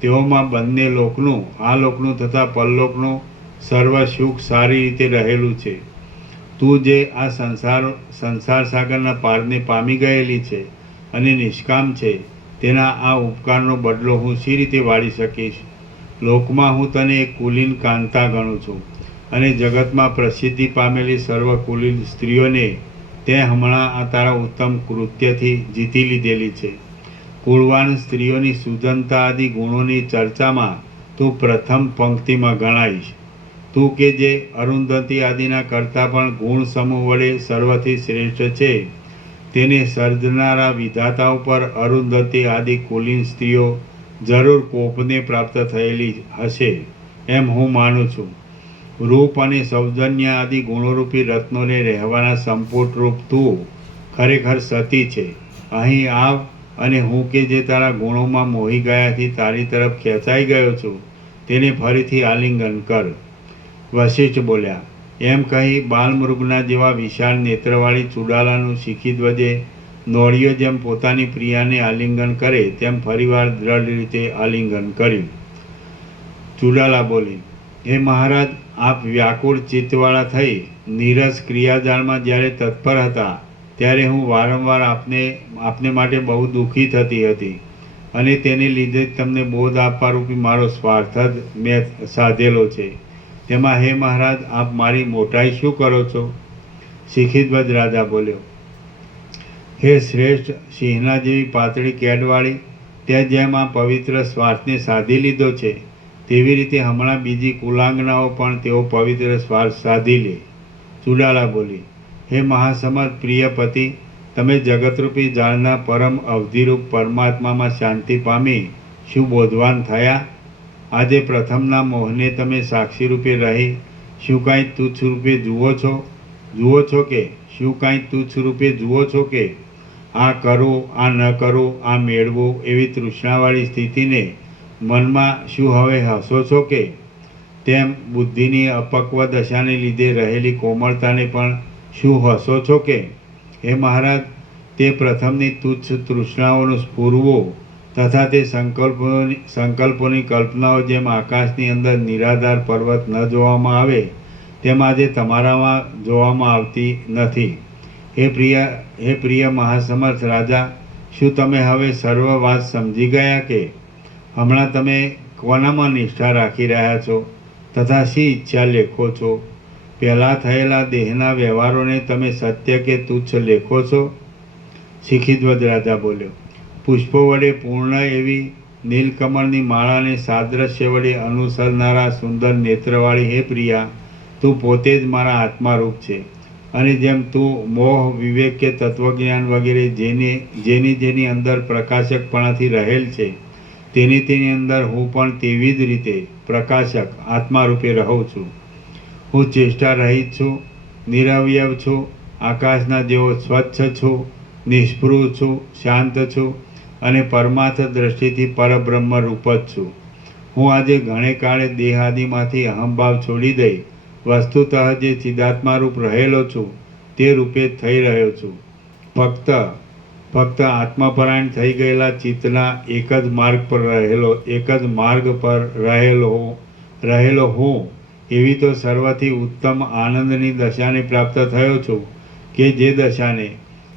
તેઓમાં બંને લોકનું, આ લોકનું તથા પરલોકનું સર્વ સુખ સારી રીતે રહેલું છે. તું જે આ સંસાર સાગરના પારને પામી ગયેલી છે અને નિષ્કામ છે તેના આ ઉપકારનો બદલો હું શી રીતે વાળી શકીશ? લોકમાં હું તને એક કુલીન કાંતા ગણું છું અને જગતમાં પ્રસિદ્ધિ પામેલી સર્વ કુલીન સ્ત્રીઓને તે હમણાં આ તારા ઉત્તમ કૃત્યથી જીતી લીધેલી છે. કુળવાન સ્ત્રીઓની સુજનતા આદિ ગુણોની ચર્ચામાં તું પ્રથમ પંક્તિમાં ગણાઈશ. તું કે જે અરુંધતી આદિના કરતાં પણ ગુણ સમૂહ વડે સર્વથી શ્રેષ્ઠ છે તેને સર્જનારા વિધાતા ઉપર અરુંધતી આદિ કુલીન સ્ત્રીઓ જરૂર કોપને પ્રાપ્ત થયેલી હશે એમ હું માનું છું. રૂપ અને સૌજન્ય આદિ ગુણોરૂપી રત્નોને રહેવાના સંપૂર્ણ રૂપ તું ખરેખર સતી છે. અહીં આવ અને હું કે જે તારા ગુણોમાં મોહી ગયાથી તારી તરફ ખેંચાઈ ગયો છું તેને ફરીથી આલિંગન કર. વશિષ્ઠ બોલ્યા. એમ કહી બાલમૃગના જેવા વિશાળ નેત્રવાળી ચુડાલાનું શિખિધ્વજે નોળિયો જેમ પોતાની પ્રિયાને આલિંગન કરે તેમ ફરીવાર દ્રઢ રીતે આલિંગન કર્યું. ચુડાલા બોલી, હે મહારાજ, આપ વ્યાકુળ ચિત્તવાળા થઈ નીરસ ક્રિયાજાળમાં જ્યારે તત્પર હતા ત્યારે હું વારંવાર આપને માટે બહુ દુઃખી થતી હતી અને તેને લીધે જ તમને બોધ આપવા રૂપી મારો સ્વાર્થ જ મેં સાધેલો છે. તેમાં હે મહારાજ, આપ મારી મોટાઈ શું કરો છો? શિખીધ્વજ રાજા બોલ્યો, હે શ્રેષ્ઠ, સિંહના જેવી પાતળી કેડવાળી તે જેમ આ પવિત્ર સ્વાર્થને સાધી લીધો છે તેવી રીતે હમણાં બીજી કુલાંગનાઓ પણ તેઓ પવિત્ર સ્વાર્થ સાધી લે. ચુડાલા બોલી, હે મહાસમર્થ પ્રિય પતિ, તમે જગતરૂપી જાળના પરમ અવધિરૂપ પરમાત્મામાં શાંતિ પામી શું બોધવાન થયા? આજે પ્રથમના મોહને તમે સાક્ષી રૂપે રહી શું કાંઈ તુચ્છ રૂપે જુઓ છો કે શું કાંઈ તુચ્છ રૂપે જુઓ છો કે આ કરું, આ ન કરું, આ મેળવું એવી તૃષ્ણાવાળી સ્થિતિને મનમાં શું હવે હસો છો કે? તેમ બુદ્ધિની અપક્વ દશાને લીધે રહેલી કોમળતાને પણ શું હસો છો કે? હે મહારાજ, તે પ્રથમની તુચ્છ તૃષ્ણાઓનું સ્ફુરવું તથા તે સંકલ્પોની કલ્પનાઓ જેમ આકાશની અંદર નિરાધાર પર્વત ન જોવામાં આવે તેમ આજે તમારામાં જોવામાં આવતી નથી. હે પ્રિય મહાસમર્થ રાજા, શું તમે હવે સર્વ વાત સમજી ગયા કે હમણાં તમે કોનામાં નિષ્ઠા રાખી રહ્યા છો તથા શી ઈચ્છા લેખો છો? પહેલાં થયેલા દેહના વ્યવહારોને તમે સત્ય કે તુચ્છ લેખો છો? શિખીધ્વજ રાજા બોલ્યો, પુષ્પો વડે પૂર્ણ એવી નીલકમળની માળાને સાદ્રશ્ય વડે અનુસરનારા સુંદર નેત્રવાળી હે પ્રિયા, તું પોતે જ મારા આત્મારૂપ છે અને જેમ તું મોહ, વિવેક કે તત્વજ્ઞાન વગેરે જેની અંદર પ્રકાશકપણાથી રહેલ છે તેની અંદર હું પણ તેવી જ રીતે પ્રકાશક આત્મારૂપે રહું છું. હું ચેષ્ટા રહિત છું, નિરવયવ છું, આકાશના જેવો સ્વચ્છ છું, નિષ્પૃહ છું, શાંત છું અને પરમાર્થ દ્રષ્ટિથી પરબ્રહ્મ રૂપ જ છું. હું આજે ઘણે કાળે દેહાદિમાંથી અહંભાવ છોડી દઈ વસ્તુતઃ જે ચિદાત્મા રૂપ રહેલો છું તે રૂપે જ થઈ રહ્યો છું. ફક્ત આત્મપરાયણ થઈ ગયેલા ચિત્તના એક જ માર્ગ પર રહેલો હું એવી તો સર્વથી ઉત્તમ આનંદની દશાને પ્રાપ્ત થયો છું કે જે દશાને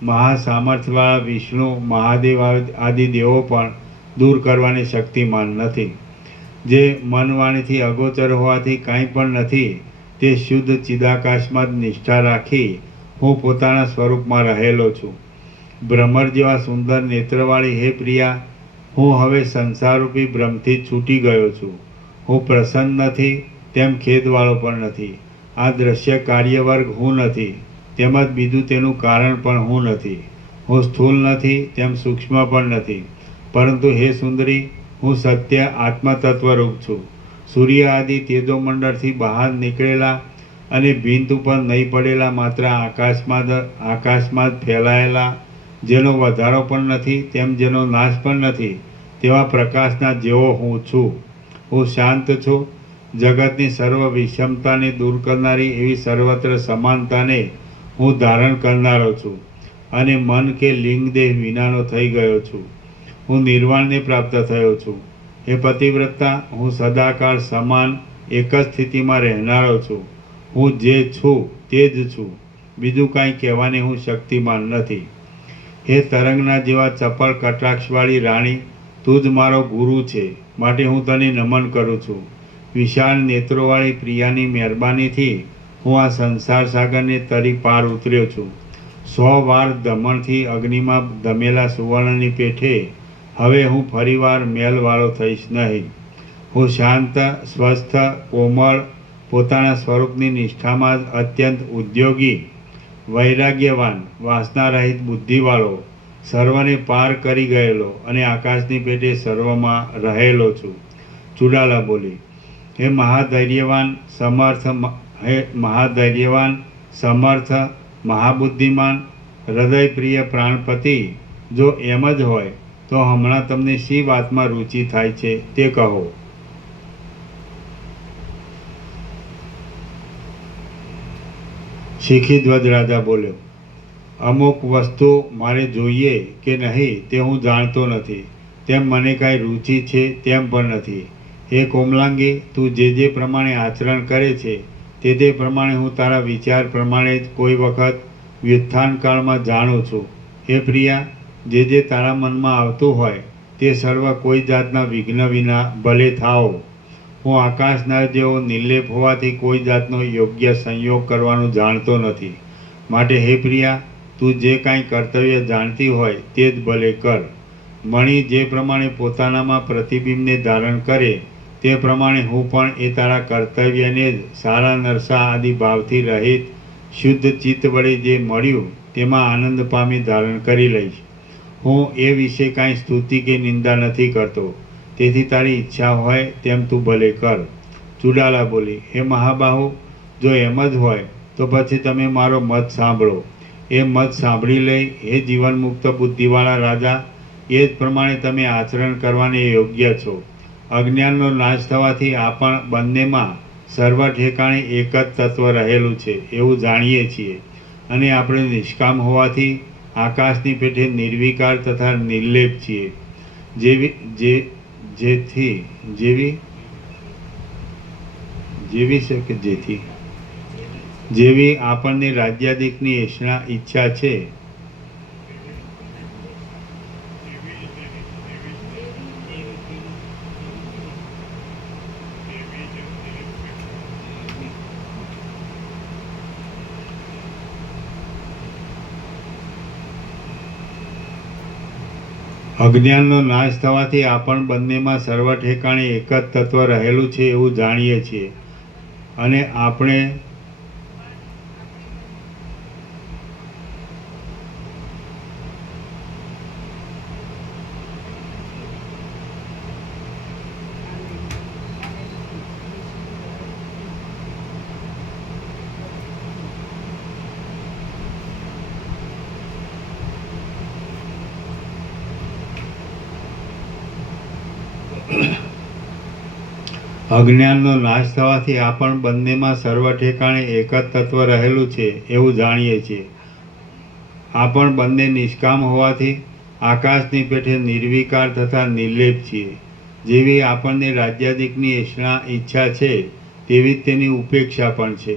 મહાસામર્થવાળા વિષ્ણુ, મહાદેવ આદિ દેવો પણ દૂર કરવાની શક્તિમાન નથી. જે મનવાણીથી અગોચર હોવાથી કાંઈ પણ નથી તે શુદ્ધ ચિદાકાશમાં જ નિષ્ઠા રાખી હું પોતાના સ્વરૂપમાં રહેલો છું. ભ્રમર જેવા સુંદર નેત્રવાળી હે પ્રિયા, હું હવે સંસારરૂપી ભ્રમથી છૂટી ગયો છું. હું પ્રસન્ન નથી તેમ ખેદવાળો પણ નથી. આ દ્રશ્ય કાર્યવર્ગ હું નથી તેમજ બીજું તેનું કારણ પણ હું નથી. હું સ્થૂલ નથી તેમ સૂક્ષ્મ પણ નથી, પરંતુ હે સુંદરી, હું સત્ય આત્મતત્વરૂપ છું. સૂર્ય આદિ તેજોમંડળથી બહાર નીકળેલા અને ભીંત ઉપર નહીં પડેલા માત્ર આકાશમાં જ ફેલાયેલા, જેનો વધારો પણ નથી તેમ જેનો નાશ પણ નથી તેવા પ્રકાશના જેવો હું છું. હું શાંત છું. જગતની સર્વ વિષમતાને દૂર કરનારી એવી સર્વત્ર સમાનતાને હું ધારણ કરનારો છું અને મન કે લિંગ દેહ વિનાનો થઈ ગયો છું. હું નિર્વાણને પ્રાપ્ત થયો છું. હે પતિવ્રતા, હું સદાકાળ સમાન એક જ સ્થિતિમાં રહેનારો છું. હું જે છું તે જ છું. બીજું કાંઈ કહેવાની હું શક્તિમાન નથી. હે તરંગના જેવા ચપળ કટાક્ષવાળી રાણી, તું જ મારો ગુરુ છે, માટે હું તને નમન કરું છું. વિશાળ નેત્રોવાળી પ્રિયાની મહેરબાનીથી હું આ સંસાર સાગરને તરી પાર ઉતર્યો છું. 100 વાર દમણથી અગ્નિમાં ધમેલા સુવર્ણની પેઠે હવે હું ફરીવાર મેલવાળો થઈશ નહીં. હું શાંત, સ્વસ્થ, કોમળ, પોતાના સ્વરૂપની નિષ્ઠામાં જ અત્યંત ઉદ્યોગી, વૈરાગ્યવાન, વાસનારહિત બુદ્ધિવાળો, સર્વને પાર કરી ગયેલો અને આકાશની પેટે સર્વમાં રહેલો છું. ચુડાલા બોલી, હે મહાધૈર્યવાન, સમર્થ, મહાબુદ્ધિમાન, હૃદયપ્રિય પ્રાણપતિ, જો એમ જ હોય તો હમણાં તમને શી વાતમાં રુચિ થાય છે તે કહો. શિખીધ્વજ રાજા બોલ્યો, અમુક વસ્તુ મારે જોઈએ કે નહીં તે હું જાણતો નથી, તેમ મને કાંઈ રુચિ છે તેમ પણ નથી. હે કોમલાંગી, તું જે પ્રમાણે આચરણ કરે છે તે પ્રમાણે હું તારા વિચાર પ્રમાણે જ કોઈ વખત વ્યુત્થાન કાળમાં જાણું છું. હે પ્રિયા, જે તારા મનમાં આવતું હોય તે સર્વ કોઈ જાતના વિઘ્ન વિના ભલે થાઓ. હું આકાશના જેવો નિર્લેપ હોવાથી કોઈ જાતનો યોગ્ય સંયોગ કરવાનું જાણતો નથી. માટે હે પ્રિયા, તું જે કાંઈ કર્તવ્ય જાણતી હોય તે જ ભલે કર. મણિ જે પ્રમાણે પોતાનામાં પ્રતિબિંબને ધારણ કરે તે પ્રમાણે હું પણ એ તારા કર્તવ્યને જ સારા નરસા આદિ ભાવથી રહિત શુદ્ધ ચિત્ત વડે જે મળ્યું તેમાં આનંદ પામી ધારણ કરી લઈશ. હું એ વિશે કાંઈ સ્તુતિ કે નિંદા નથી કરતો. તેથી તારી ઈચ્છા હોય તેમ તું ભલે કર. ચુડાલા બોલી, હે મહાબાહુ, જો એમ જ હોય તો પછી તમે મારો મત સાંભળો. એ મત સાંભળી લઈ, હે જીવનમુક્ત બુદ્ધિવાળા રાજા, એ જ પ્રમાણે તમે આચરણ કરવાને યોગ્ય છો. અજ્ઞાનનો નાશ થવાથી આપણ બંનેમાં સર્વ ઠેકાણે એક જ તત્વ રહેલું છે એવું જાણીએ છીએ. અને આપણે નિષ્કામ હોવાથી આકાશની પેઠે નિર્વિકાર તથા નિર્લેપ છીએ. જેવી આપણને રાજ્યાદિકની ઈચ્છા છે અજ્ઞાનનો નાશ થવાથી આપણ બંનેમાં સર્વ ઠેકાણે એક જ તત્વ રહેલું છે એવું જાણીએ છીએ. અને આપણે અજ્ઞાનનો નાશ થવાથી આપણ બંનેમાં સર્વ ઠેકાણે એક જ તત્વ રહેલું છે એવું જાણીએ છીએ. આપણ બંને નિષ્કામ હોવાથી આકાશની પેઠે નિર્વિકાર તથા નિર્લેપ છીએ. જેવી આપણને રાજ્યાદિકની ઈચ્છા છે તેવી જ તેની ઉપેક્ષા પણ છે.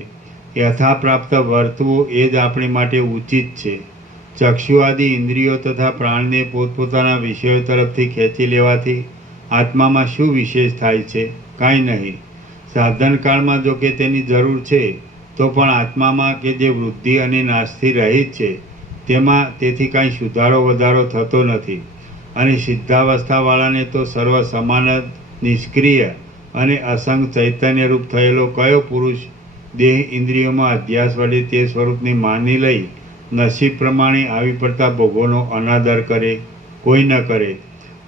યથાપ્રાપ્ત વર્તવું એ જ આપણી માટે ઉચિત છે. ચક્ષુ આદિ ઇન્દ્રિયો તથા પ્રાણને પોતપોતાના વિષયો તરફથી ખેંચી લેવાથી આત્મામાં શું વિશેષ થાય છે? કાંઈ નહીં. સાધન કાળમાં જો કે તેની જરૂર છે તો પણ આત્મામાં કે જે વૃદ્ધિ અને નાશથી રહિત છે તેમાં તેથી કાંઈ સુધારો વધારો થતો નથી. અને સિદ્ધાવસ્થાવાળાને તો સર્વ સમાન જ નિષ્ક્રિય અને અસંગ ચૈતન્યરૂપ થયેલો કયો પુરુષ દેહ ઇન્દ્રિયોમાં અધ્યાસ વડે તે સ્વરૂપને માની લઈ નસીબ પ્રમાણે આવી પડતા ભોગોનો અનાદર કરે? કોઈ ન કરે.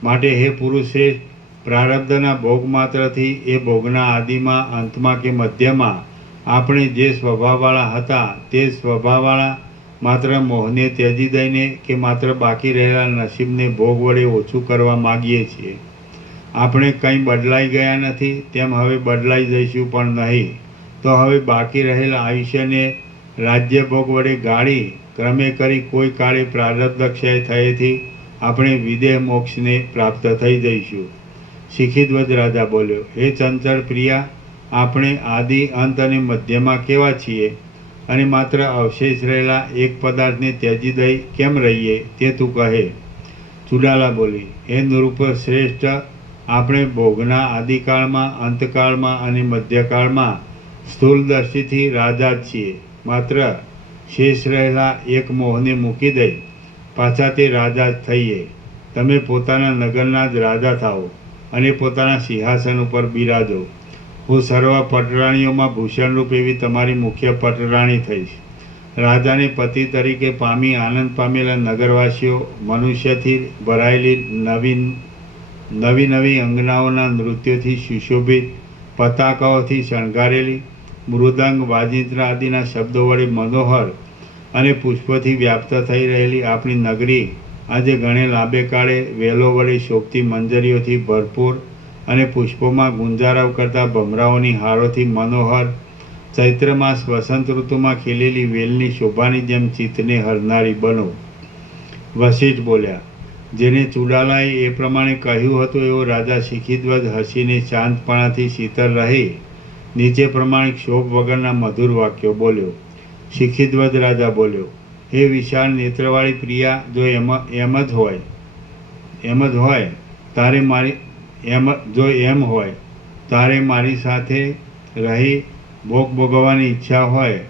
માટે હે પુરુષ શ્રેષ્ઠ, પ્રારબ્ધના ભોગ માત્રથી એ ભોગના આદિમાં, અંતમાં કે મધ્યમાં આપણે જે સ્વભાવવાળા હતા તે સ્વભાવવાળા માત્ર મોહને ત્યજી દઈને કે માત્ર બાકી રહેલા નસીબને ભોગ વડે ઓછું કરવા માગીએ છીએ. આપણે કંઈ બદલાઈ ગયા નથી, તેમ હવે બદલાઈ જઈશું પણ નહીં. તો હવે બાકી રહેલા આયુષ્યને રાજ્ય ભોગ વડે ગાળી ક્રમે કરી કોઈ કાળે પ્રારબ્ધ ક્ષય થયેથી આપણે વિદેહ મોક્ષને પ્રાપ્ત થઈ જઈશું. શિખિધ્વજ રાજા બોલ્યો, હે ચંચળ પ્રિયા, આપણે આદિ, અંત અને મધ્યમાં કેવા છીએ અને માત્ર અવશેષ રહેલા એક પદાર્થને ત્યજી દઈ કેમ રહીએ તે તું કહે. ચુડાલા બોલી, હે નૃપ શ્રેષ્ઠ, આપણે ભોગના આદિકાળમાં, અંતકાળમાં અને મધ્યકાળમાં સ્થૂળદર્શીથી રાજા જ છીએ. માત્ર શેષ રહેલા એક મોહને મૂકી દઈ પાછા તે રાજા જ થઈએ. તમે પોતાના નગરના જ રાજા થાઓ અને પોતાના સિંહાસન ઉપર બિરાજો. હું સર્વ પટરાણીઓમાં ભૂષણરૂપ એવી તમારી મુખ્ય પટરાણી થઈશ. રાજાને પતિ તરીકે પામી આનંદ પામેલા નગરવાસીઓ મનુષ્યથી ભરાયેલી નવી અંગનાઓના નૃત્યોથી સુશોભિત, પતાકાઓથી શણગારેલી, મૃદંગ વાજિંત્ર આદિના શબ્દો વડે મનોહર અને પુષ્પોથી વ્યાપ્ત થઈ રહેલી આપણી નગરી આજે ઘણે લાંબે કાળે વેલો વડે શોભતી મંજરીઓથી ભરપૂર અને પુષ્પોમાં ગુંજારવ કરતા ભમરાઓની હારોથી મનોહર, ચૈત્ર માસ વસંત ઋતુમાં ખીલેલી વેલની શોભાની જેમ ચિત્તને હરનારી બનો. વશિષ્ઠ બોલ્યા, જેને ચુડાલાએ એ પ્રમાણે કહ્યું હતું એવો રાજા શિખીધ્વજ હસીને શાંતપણાથી શીતળ રહી નીચે પ્રમાણે ક્ષોભ વગરના મધુર વાક્યો બોલ્યો. શિખીધ્વજ રાજા બોલ્યો, હે વિશાળ નેત્રવાળી પ્રિયા, જો એમ હોય તારે મારી સાથે રહી ભોગ ભોગવવાની ઈચ્છા હોય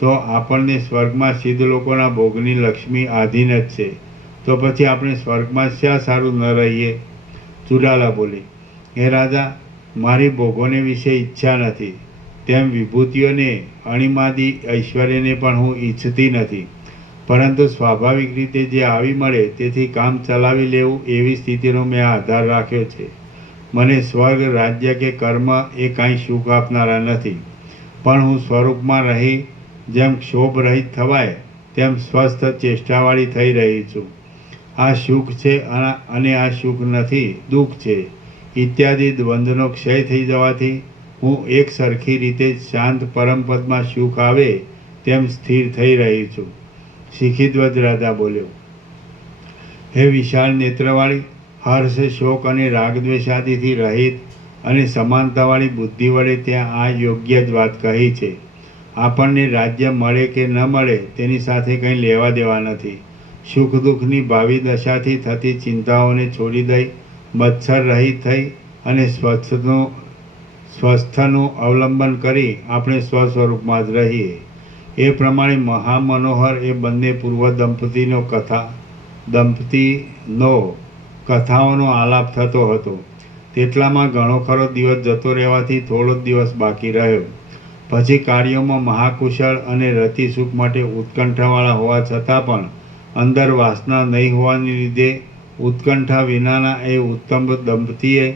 તો આપણને સ્વર્ગમાં સિદ્ધ લોકોના ભોગની લક્ષ્મી આધીન જ છે. તો પછી આપણે સ્વર્ગમાં શા સારું ન રહીએ? ચુડાલા બોલી, હે રાજા, મારી ભોગોને વિશે ઈચ્છા નથી, તેમ વિભૂતિઓને અણિમાદી ઐશ્વર્યને પણ હું ઈચ્છતી નથી, પરંતુ સ્વાભાવિક રીતે જે આવી મળે તેથી કામ ચલાવી લેવું એવી સ્થિતિનો મેં આધાર રાખ્યો છે. મને સ્વર્ગ, રાજ્ય કે કર્મ એ કાંઈ સુખ આપનારા નથી, પણ હું સ્વરૂપમાં રહી જેમ ક્ષોભ રહિત થવાય તેમ સ્વસ્થ ચેષ્ટાવાળી થઈ રહી છું. આ સુખ છે અને આ સુખ નથી, દુઃખ છે ઇત્યાદિ દ્વંદ્વનો ક્ષય થઈ જવાથી હું એક સરખી રીતે શાંત પરમપદમાં સુખ આવે તેમ સ્થિર થઈ રહી છું. શિખીધ્વજ રાજા બોલ્યો, હે વિશાળ નેત્રવાળી, હર્ષ, શોક અને રાગદ્વેષાદિથી રહિત અને સમાનતાવાળી બુદ્ધિ વડે ત્યાં આ યોગ્ય જ વાત કહી છે. આપણને રાજ્ય મળે કે ન મળે તેની સાથે કંઈ લેવા દેવા નથી. સુખ દુઃખની ભાવિ દશાથી થતી ચિંતાઓને છોડી દઈ મત્સર રહિત થઈ અને સ્વસ્થનું અવલંબન કરી આપણે સ્વસ્વરૂપમાં જ રહીએ. એ પ્રમાણે મહામનોહર એ બંને પૂર્વ દંપતીનો કથાઓનો આલાપ થતો હતો. તેટલામાં ઘણો ખરો દિવસ જતો રહેવાથી થોડો જ દિવસ બાકી રહ્યો. પછી કાર્યોમાં મહાકુશળ અને રતિ સુખ માટે ઉત્કંઠાવાળા હોવા છતાં પણ અંદર વાસના નહીં હોવાને લીધે ઉત્કંઠા વિનાના એ ઉત્તમ દંપતીએ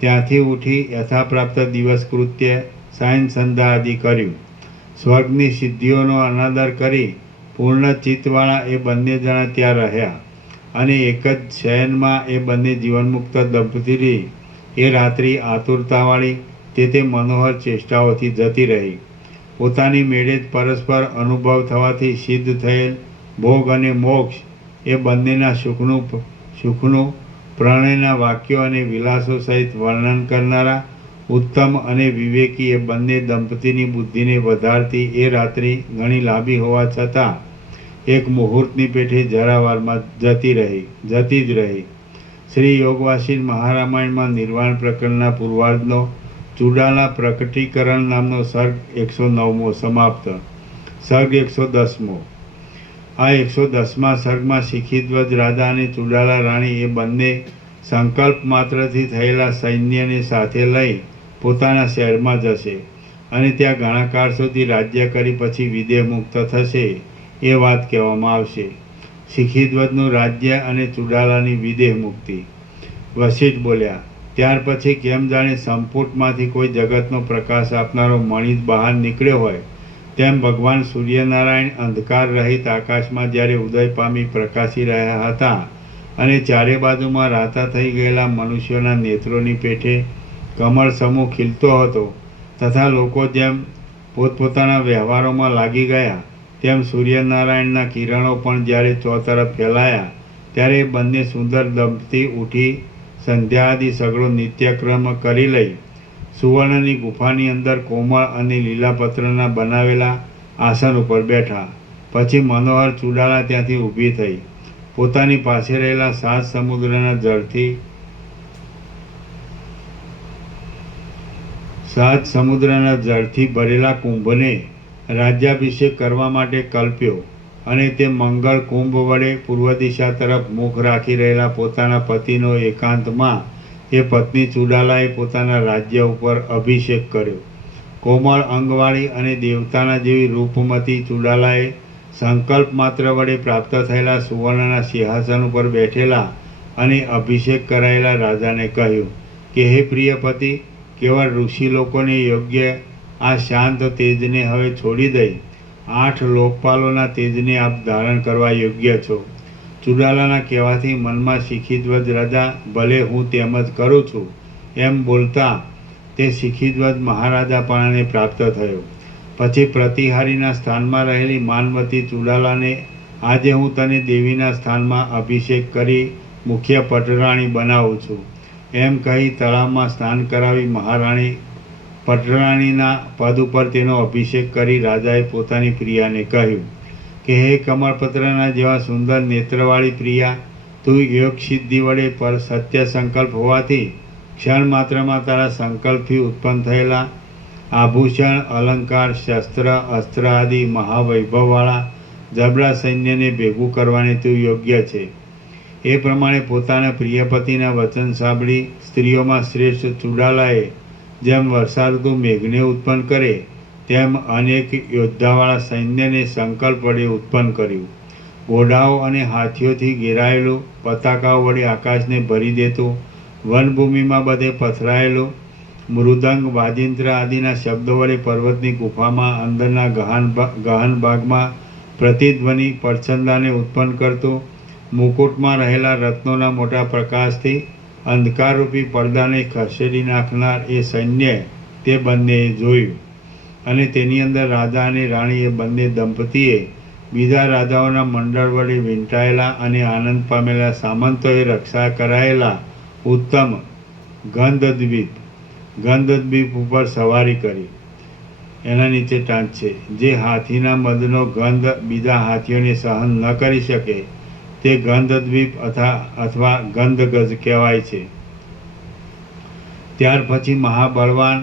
ત્યાંથી ઉઠી યથાપ્રાપ્ત દિવસ કૃત્ય સાયન સંધ્યા આદિ કર્યું. સ્વર્ગની સિદ્ધિઓનો અનાદર કરી પૂર્ણ ચિત્તવાળા એ બંને જણા ત્યાં રહ્યા અને એક જ શયનમાં એ બંને જીવનમુક્ત દંપતીની એ રાત્રિ આતુરતાવાળી તે મનોહર ચેષ્ટાઓથી જતી રહી. પોતાની મેળે જ પરસ્પર અનુભવ થવાથી સિદ્ધ થયેલ ભોગ અને મોક્ષ એ બંનેના સુખનું પ્રણયના વાક્યો અને વિલાસો સહિત વર્ણન કરનારા ઉત્તમ અને વિવેકી એ બંને દંપતીની બુદ્ધિને વધારતી એ રાત્રિ ઘણી લાંબી હોવા છતાં એક મુહૂર્તની પેઠે જરાવારમાં જતી જ રહી. શ્રી યોગવાસી મહારામાયણમાં નિર્વાણ પ્રકરણના પૂર્વાર્ધનો ચુડાલા પ્રકટીકરણ નામનો સર્ગ 109મો સમાપ્ત. સર્ગ 110મો. આ 110મા સર્ગમાં શિખીધ્વજ રાજા અને ચુડાલા રાણી એ બંને સંકલ્પ માત્રથી થયેલા સૈન્યને સાથે લઈ પોતાના શહેરમાં જશે અને ત્યાં ઘણા કાળ સુધી રાજ્ય કરી પછી વિદેહ મુક્ત થશે એ વાત કહેવામાં આવશે. શિખીધ્વજનું રાજ્ય અને ચુડાલાની વિદેહ મુક્તિ. વશિષ્ઠ બોલ્યા, ત્યાર પછી કેમ જાણે સંપુટમાંથી કોઈ જગતનો પ્રકાશ આપનારો મણિ બહાર નીકળ્યો હોય તેમ ભગવાન સૂર્યનારાયણ અંધકાર રહિત આકાશમાં જ્યારે ઉદય પામી પ્રકાશી રહ્યા હતા અને ચારે બાજુમાં રાતા થઈ ગયેલા મનુષ્યોના નેત્રોની પેઠે કમળ સમૂહ ખીલતો હતો તથા લોકો જેમ પોતપોતાના વ્યવહારોમાં લાગી ગયા તેમ સૂર્યનારાયણના કિરણો પણ જ્યારે ચોતરફ ફેલાયા ત્યારે બંને સુંદર દંપતી ઉઠી સંધ્યા આદિ સગળો નિત્યક્રમ કરી લઈ સુવર્ણની ગુફાની અંદર કોમળ અને લીલાપત્રના બનાવેલા આસન ઉપર બેઠા. પછી મનોહર ચુડાલા ત્યાંથી ઊભી થઈ પોતાની પાસે રહેલા સાત સમુદ્રના જળથી ભરેલા કુંભને રાજ્યાભિષેક કરવા માટે કલ્પ્યો અને તે મંગળ કુંભ વડે પૂર્વ દિશા તરફ મુખ રાખી રહેલા પોતાના પતિનો એકાંતમાં એ પત્ની ચુડાલાએ પોતાના રાજ્ય ઉપર અભિષેક કર્યો. કોમળ અંગવાળી અને દેવતાના જેવી રૂપમતી ચુડાલાએ સંકલ્પ માત્ર વડે પ્રાપ્ત થયેલા સુવર્ણના સિંહાસન ઉપર બેઠેલા અને અભિષેક કરાયેલા રાજાને કહ્યું કે હે પ્રિય પતિ, કેવળ ઋષિ લોકોને યોગ્ય આ શાંત તેજને હવે છોડી દઈ 8 લોકપાલોના તેજને આપ ધારણ કરવા યોગ્ય છો. ચુડાલાના કહેવાથી મનમાં શિખીધ્વજ રાજા ભલે હું તેમ જ કરું છું એમ બોલતા તે શિખીધ્વજ મહારાજાપણાને પ્રાપ્ત થયો. પછી પ્રતિહારીના સ્થાનમાં રહેલી માનવતી ચુડાલાને આજે હું તને દેવીના સ્થાનમાં અભિષેક કરી મુખ્ય પટરાણી બનાવું છું. એમ કહી તળાવમાં સ્નાન કરાવી મહારાણી પટરાણીના પદ ઉપર તેનો અભિષેક કરી રાજાએ પોતાની પ્રિયાને કહ્યું કે હે કમળપત્રના જેવા સુંદર નેત્રવાળી પ્રિયા, તું યોગ સિદ્ધિ વડે પર સત્ય સંકલ્પ હોવાથી ક્ષણ માત્રમાં તારા સંકલ્પથી ઉત્પન્ન થયેલા આભૂષણ, અલંકાર, શસ્ત્ર, અસ્ત્ર આદિ મહાવૈભવવાળા જબરા સૈન્યને ભેગું કરવાને તું યોગ્ય છે. એ પ્રમાણે પોતાના પ્રિયપતિના વચન સાંભળી સ્ત્રીઓમાં શ્રેષ્ઠ ચુડાલાએ જેમ વર્ષાઋતુ મેઘને ઉત્પન્ન કરે તેમ અનેક યોદ્ધાવાળા સૈન્યને સંકલ્પ વડે ઉત્પન્ન કર્યું. ઘોડાઓ અને હાથીઓથી ઘેરાયેલું, પતાકાઓ વડે આકાશને ભરી દેતું, વનભૂમિમાં બધે પથરાયેલું, મૃદંગ, વાજિંત્ર આદિના શબ્દો વડે પર્વતની ગુફામાં અંદરના ગહન ભાગમાં પ્રતિધ્વનિ પડછંદાને ઉત્પન્ન કરતું, મુકુટમાં રહેલા રત્નોના મોટા પ્રકાશથી અંધકારરૂપી પડદાને ખસેડી નાખનાર એ સૈન્ય તે બંનેએ જોયું. અને તેની અંદર રાજા અને રાણી એ બંને દંપતીએ બીજા રાજાઓના મંડળ વડે વીંટાયેલા અને આનંદ પામેલા સામંતોએ રક્ષા કરાયેલા ઉત્તમ ગંધદ્વીપ ઉપર સવારી કરી. એના નીચે ટાંચ છે. જે હાથીના મદનો ગંધ બીજા હાથીઓને સહન ન કરી શકે તે ગંધદ્વીપ અથવા ગંધગજ કહેવાય છે. ત્યાર પછી મહાબળવાન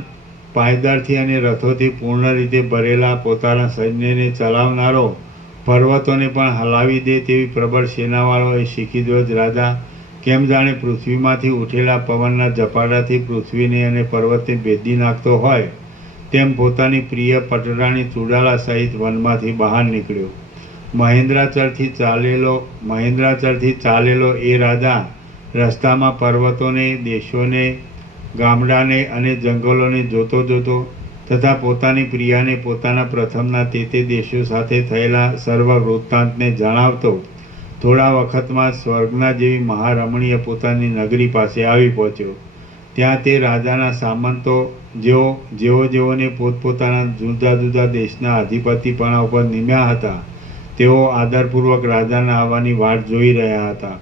પાયદળથી અને રથોથી પૂર્ણ રીતે ભરેલા પોતાના સૈન્યને ચલાવનારો, પર્વતોને પણ હલાવી દે તેવી પ્રબળ સેનાવાળો એ શિખીધ્વજ રાજા કેમ જાણે પૃથ્વીમાંથી ઉઠેલા પવનના ઝપાટાથી પૃથ્વીને અને પર્વતને ભેદી નાખતો હોય તેમ પોતાની પ્રિય પટરાણી ચુડાલા સહિત વનમાંથી બહાર નીકળ્યો. મહેન્દ્રાચળથી ચાલેલો એ રાજા રસ્તામાં પર્વતોને, દેશોને, ગામડાને અને જંગલોને જોતો તથા પોતાની પ્રિયાને પોતાના પ્રથમના તે દેશો સાથે થયેલા સર્વ વૃત્તાંતને જણાવતો થોડા વખતમાં સ્વર્ગના જેવી મહારમણીય પોતાની નગરી પાસે આવી પહોંચ્યો. ત્યાં તે રાજાના સામંતો જેઓને પોતપોતાના જુદા જુદા દેશના અધિપતિપણા ઉપર નિમ્યા હતા તેઓ આદરપૂર્વક રાજાના આવવાની વાટ જોઈ રહ્યા હતા.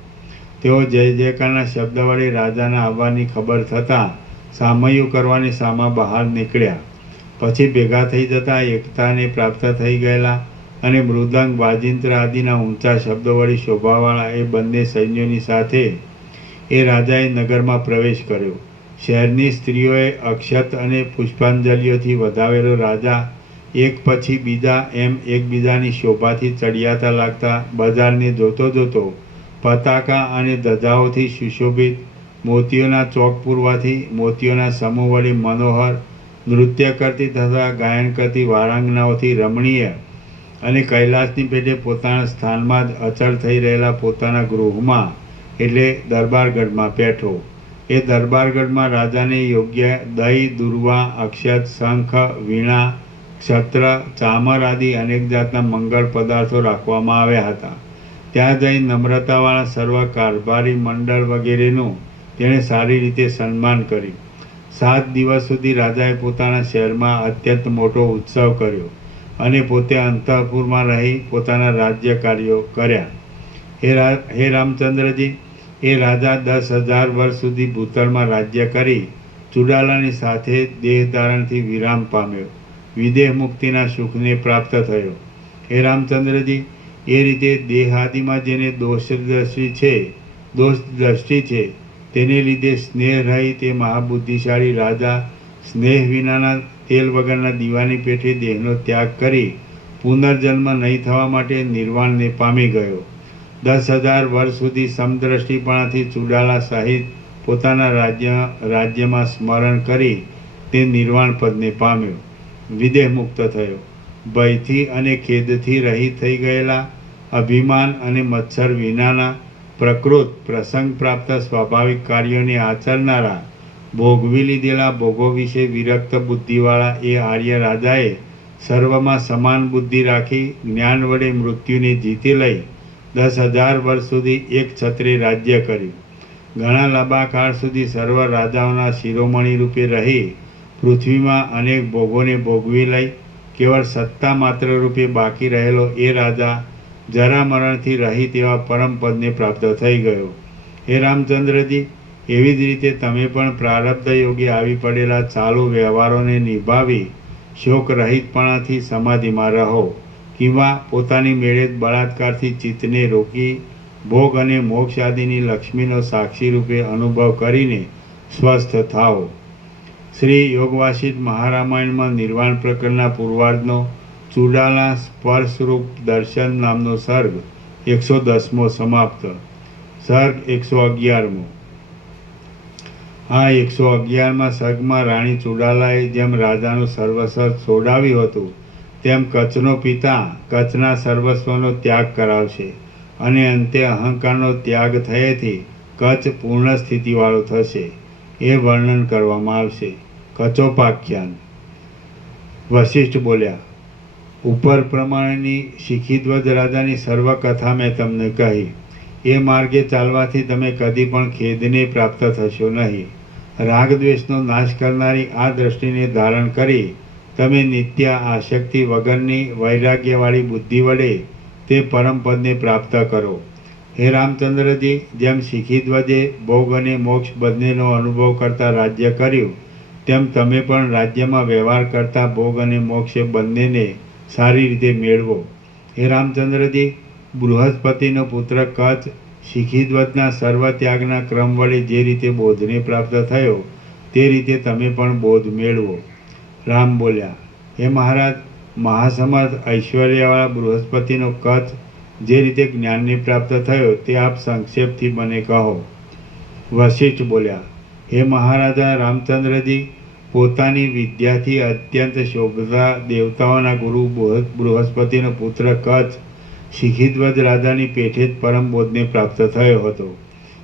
તેઓ જય જયકારના શબ્દ વડે રાજાના આવવાની ખબર થતાં સામૈયું કરવાની સામા બહાર નીકળ્યા. પછી ભેગા થઈ જતાં એકતાને પ્રાપ્ત થઈ ગયેલા અને મૃદંગ, વાજિંત્ર આદિના ઊંચા શબ્દો વડે શોભાવાળા એ બંને સૈન્યોની સાથે એ રાજાએ નગરમાં પ્રવેશ કર્યો. શહેરની સ્ત્રીઓએ અક્ષત અને પુષ્પાંજલિઓથી વધાવેલો રાજા એક પછી બીજા એમ એકબીજાની શોભાથી ચડિયાતા લાગતા બજારને જોતો પતાકા અને ધજાઓથી સુશોભિત, મોતીઓના ચોક પૂરવાથી મોતીઓના સમૂહ વડે મનોહર, નૃત્ય કરતી તથા ગાયન કરતી વારાંગનાઓથી રમણીય અને કૈલાસની પેટે પોતાના સ્થાનમાં જ અચળ થઈ રહેલા પોતાના ગૃહમાં એટલે દરબારગઢમાં બેઠો. એ દરબારગઢમાં રાજાને યોગ્ય દહીં, દુર્વા, અક્ષત, શંખ, વીણા, ક્ષત્ર, ચામર આદિ અનેક જાતના મંગળ પદાર્થો રાખવામાં આવ્યા હતા. ત્યાં જઈ નમ્રતાવાળા સર્વ કારભારી મંડળ વગેરેનું તેણે સારી રીતે સન્માન કર્યું. 7 દિવસ સુધી રાજાએ પોતાના શહેરમાં અત્યંત મોટો ઉત્સવ કર્યો અને પોતે અંતઃપુરમાં રહી પોતાના રાજ્ય કાર્યો કર્યા. હે રામચંદ્રજી, એ રાજા 10,000 વર્ષ સુધી ભૂતળમાં રાજ્ય કરી ચુડાલાની સાથે દેહધારણથી વિરામ પામ્યો, વિદેહ મુક્તિના સુખને પ્રાપ્ત થયો. હે રામચંદ્રજી, એ રીતે દેહાદિમાં જેને દોષદ્રષ્ટિ છે તેને લીધે સ્નેહ રહી તે મહાબુદ્ધિશાળી રાજા સ્નેહ વિનાના તેલ વગરના દીવાની પેઠે દેહનો ત્યાગ કરી પુનર્જન્મ નહીં થવા માટે નિર્વાણને પામી ગયો. 10,000 વર્ષ સુધી સમદ્રષ્ટિપણાથી ચુડાલા સહિત પોતાના રાજ્યમાં સ્મરણ કરી તે નિર્વાણ પદને પામ્યો, વિદેહ મુક્ત થયો. ભયથી અને ખેદથી રહિત થઈ ગયેલા, અભિમાન અને મત્સર વિનાના, પ્રકૃત પ્રસંગ પ્રાપ્ત સ્વાભાવિક કાર્યોને આચરનારા, ભોગવી લીધેલા ભોગો વિશે વિરક્ત બુદ્ધિવાળા એ આર્ય રાજાએ સર્વમાં સમાન બુદ્ધિ રાખી જ્ઞાન વડે મૃત્યુને જીતી લઈ 10,000 વર્ષ સુધી એક છત્રે રાજ્ય કર્યું. ઘણા લાંબા કાળ સુધી સર્વ રાજાઓના શિરોમણી રૂપે રહી પૃથ્વીમાં અનેક ભોગોને ભોગવી લઈ કેવળ સત્તા માત્ર રૂપે બાકી રહેલો એ રાજા જરા મરણથી રહિત એવા પરમ પદને પ્રાપ્ત થઈ ગયો. હે રામચંદ્રજી, એવી જ રીતે તમે પણ પ્રારબ્ધ યોગે આવી પડેલા ચાલુ વ્યવહારોને નિભાવી શોક રહિતપણાથી સમાધિમાં રહો, કિંવા પોતાની મેળે બળાત્કારથી ચિત્તને રોકી ભોગ અને મોક્ષ આદિની લક્ષ્મીનો સાક્ષી રૂપે અનુભવ કરીને સ્વસ્થ થાઓ. શ્રી યોગવાસિત મહારામાયણમાં નિર્વાણ પ્રકરણના પૂર્વાર્ધનો ચૂડાલા સ્પર્શરૂપ દર્શન નામનો સર્ગ 110મો સમાપ્ત. સર્ગ 111મો. આ 111મા સર્ગમાં રાણી ચૂડાલાએ જેમ રાજાનું સર્વસ્વ છોડાવ્યું હતું તેમ કચ્છનો પિતા કચ્છના સર્વસ્વનો ત્યાગ કરાવશે અને અંતે અહંકારનો ત્યાગ થયેથી કચ્છ પૂર્ણ સ્થિતિવાળો થશે એ વર્ણન કરવામાં આવશે. કચ્છોપાખ્યાન. વશિષ્ઠ બોલ્યા, ઉપર પ્રમાણેની શિખીધ્વજ રાજાની સર્વ કથા મેં તમને કહી. એ માર્ગે ચાલવાથી તમે કદી પણ ખેદને પ્રાપ્ત થશો નહીં. રાગદ્વેષનો નાશ કરનારી આ દ્રષ્ટિને ધારણ કરી તમે નિત્ય આસક્તિ વગરની વૈરાગ્યવાળી બુદ્ધિ વડે તે પરમપદને પ્રાપ્ત કરો. હે રામચંદ્રજી, જેમ શિખીધ્વજે ભોગ અને મોક્ષ બંનેનો અનુભવ કરતા રાજ્ય કર્યું તેમ તમે પણ રાજ્યમાં વ્યવહાર કરતા ભોગ અને મોક્ષ બંનેને સારી રીતે મેળવો. હે રામચંદ્રજી, બૃહસ્પતિનો પુત્ર કચ્છ શિખીધ્વજના સર્વ ત્યાગના ક્રમ વડે જે રીતે બોધને પ્રાપ્ત થયો તે રીતે તમે પણ બોધ મેળવો. રામ બોલ્યા, હે મહારાજ, મહાસમર્થ ઐશ્વર્યવાળા બૃહસ્પતિનો કચ્છ જે રીતે જ્ઞાનને પ્રાપ્ત થયો તે આપ સંક્ષેપથી મને કહો. વશિષ્ઠ બોલ્યા, હે મહારાજા રામચંદ્રજી, પોતાની વિદ્યાથી અત્યંત શોભતા દેવતાઓના ગુરુ બૃહસ્પતિનો પુત્ર કચ્છ શિખીધ્વજ રાજાની પેઠે જ પરમ બોધને પ્રાપ્ત થયો હતો.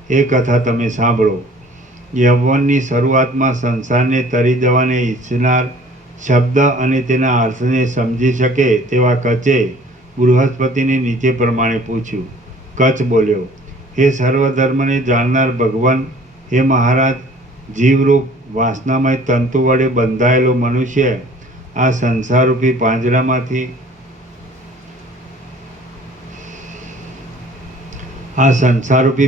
એ કથા તમે સાંભળો. યૌવનની શરૂઆતમાં સંસારને તરી જવાને ઈચ્છનાર શબ્દ અને તેના અર્થને સમજી શકે તેવા કચ્છે બૃહસ્પતિને નીચે પ્રમાણે પૂછ્યું. કચ્છ બોલ્યો, હે સર્વધર્મને જાણનાર ભગવાન, હે મહારાજ, જીવરૂપ વાસનામય તંતુ વડે બંધાયેલો મનુષ્ય આ સંસારરૂપી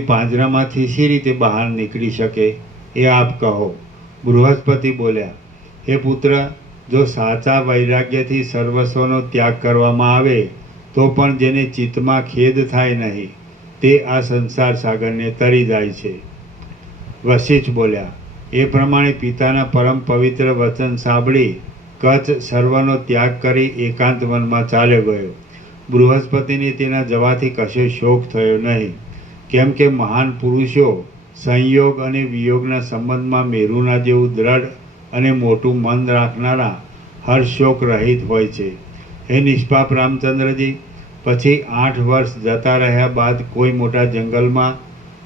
પાંજરામાંથી શી રીતે બહાર નીકળી શકે એ આપ કહો. બૃહસ્પતિ બોલ્યા, હે પુત્ર, જો સાચા વૈરાગ્યથી સર્વસ્વનો ત્યાગ કરવામાં આવે તો પણ જેને ચિત્તમાં ખેદ થાય નહીં તે આ સંસાર સાગરને તરી જાય છે. વશિષ્ઠ બોલ્યા, એ પ્રમાણે પિતાના પરમ પવિત્ર વચન સાંભળી કચ્છ સર્વનો ત્યાગ કરી એકાંત વનમાં ચાલ્યો ગયો. બૃહસ્પતિને તેના જવાથી કશો શોક થયો નહીં, કેમ કે મહાન પુરુષો સંયોગ અને વિયોગના સંબંધમાં મેરુના જેવું દ્રઢ અને મોટું મન રાખનારા હર્ષ શોક રહિત હોય છે. હે નિષ્પાપ રામચંદ્રજી, પછી 8 વર્ષ જતા રહ્યા બાદ કોઈ મોટા જંગલમાં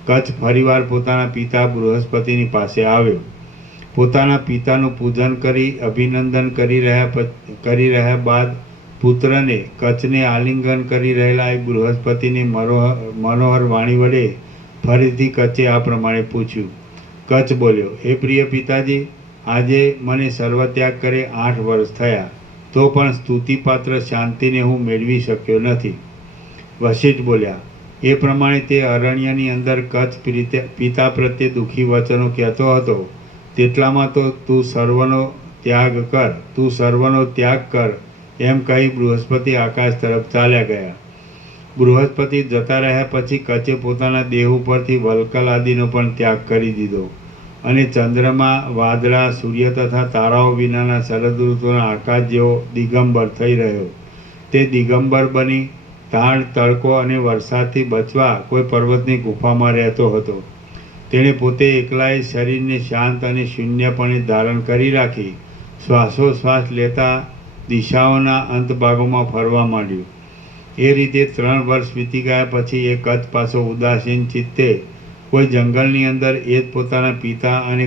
કચ્છ ફરીવાર પોતાના પિતા બૃહસ્પતિની પાસે આવ્યો. પોતાના પિતાનું પૂજન કરી અભિનંદન કરી રહ્યા બાદ પુત્રને કચ્છને આલિંગન કરી રહેલા એક બૃહસ્પતિની મનોહર વાણી વડે ફરીથી કચ્છે આ પ્રમાણે પૂછ્યું. કચ્છ બોલ્યો, હે પ્રિય પિતાજી, આજે મને સર્વત્યાગ કરે 8 વર્ષ થયા તો પણ સ્તુતિપાત્ર શાંતિને હું મેળવી શક્યો નથી. વશિષ્ઠ બોલ્યા, એ પ્રમાણે તે અરણ્યની અંદર કચ્છ પિતા પ્રત્યે દુઃખી વચનો કહેતો હતો તેટલામાં તો તું સર્વનો ત્યાગ કર એમ કહી બૃહસ્પતિ આકાશ તરફ ચાલ્યા ગયા. બૃહસ્પતિ જતા રહ્યા પછી કચ્છે પોતાના દેહ ઉપરથી વલ્કલ આદિનો પણ ત્યાગ કરી દીધો અને ચંદ્રમા, વાદળા, સૂર્ય તથા તારાઓ વિનાના શરદ ઋતુના આકાશ જેવો દિગંબર થઈ રહ્યો. તે દિગંબર બની તાળ, તડકો અને વરસાદથી બચવા કોઈ પર્વતની ગુફામાં રહેતો હતો. તેણે પોતે એકલાએ શરીરને શાંત અને શૂન્યપણે ધારણ કરી રાખી શ્વાસોશ્વાસ લેતા દિશાઓના અંતભાગોમાં ફરવા માંડ્યું. એ રીતે 3 વર્ષ વીતી ગયા પછી એ કચ્છ પાછો ઉદાસીન ચિત્તે કોઈ જંગલની અંદર એ જ પોતાના પિતા અને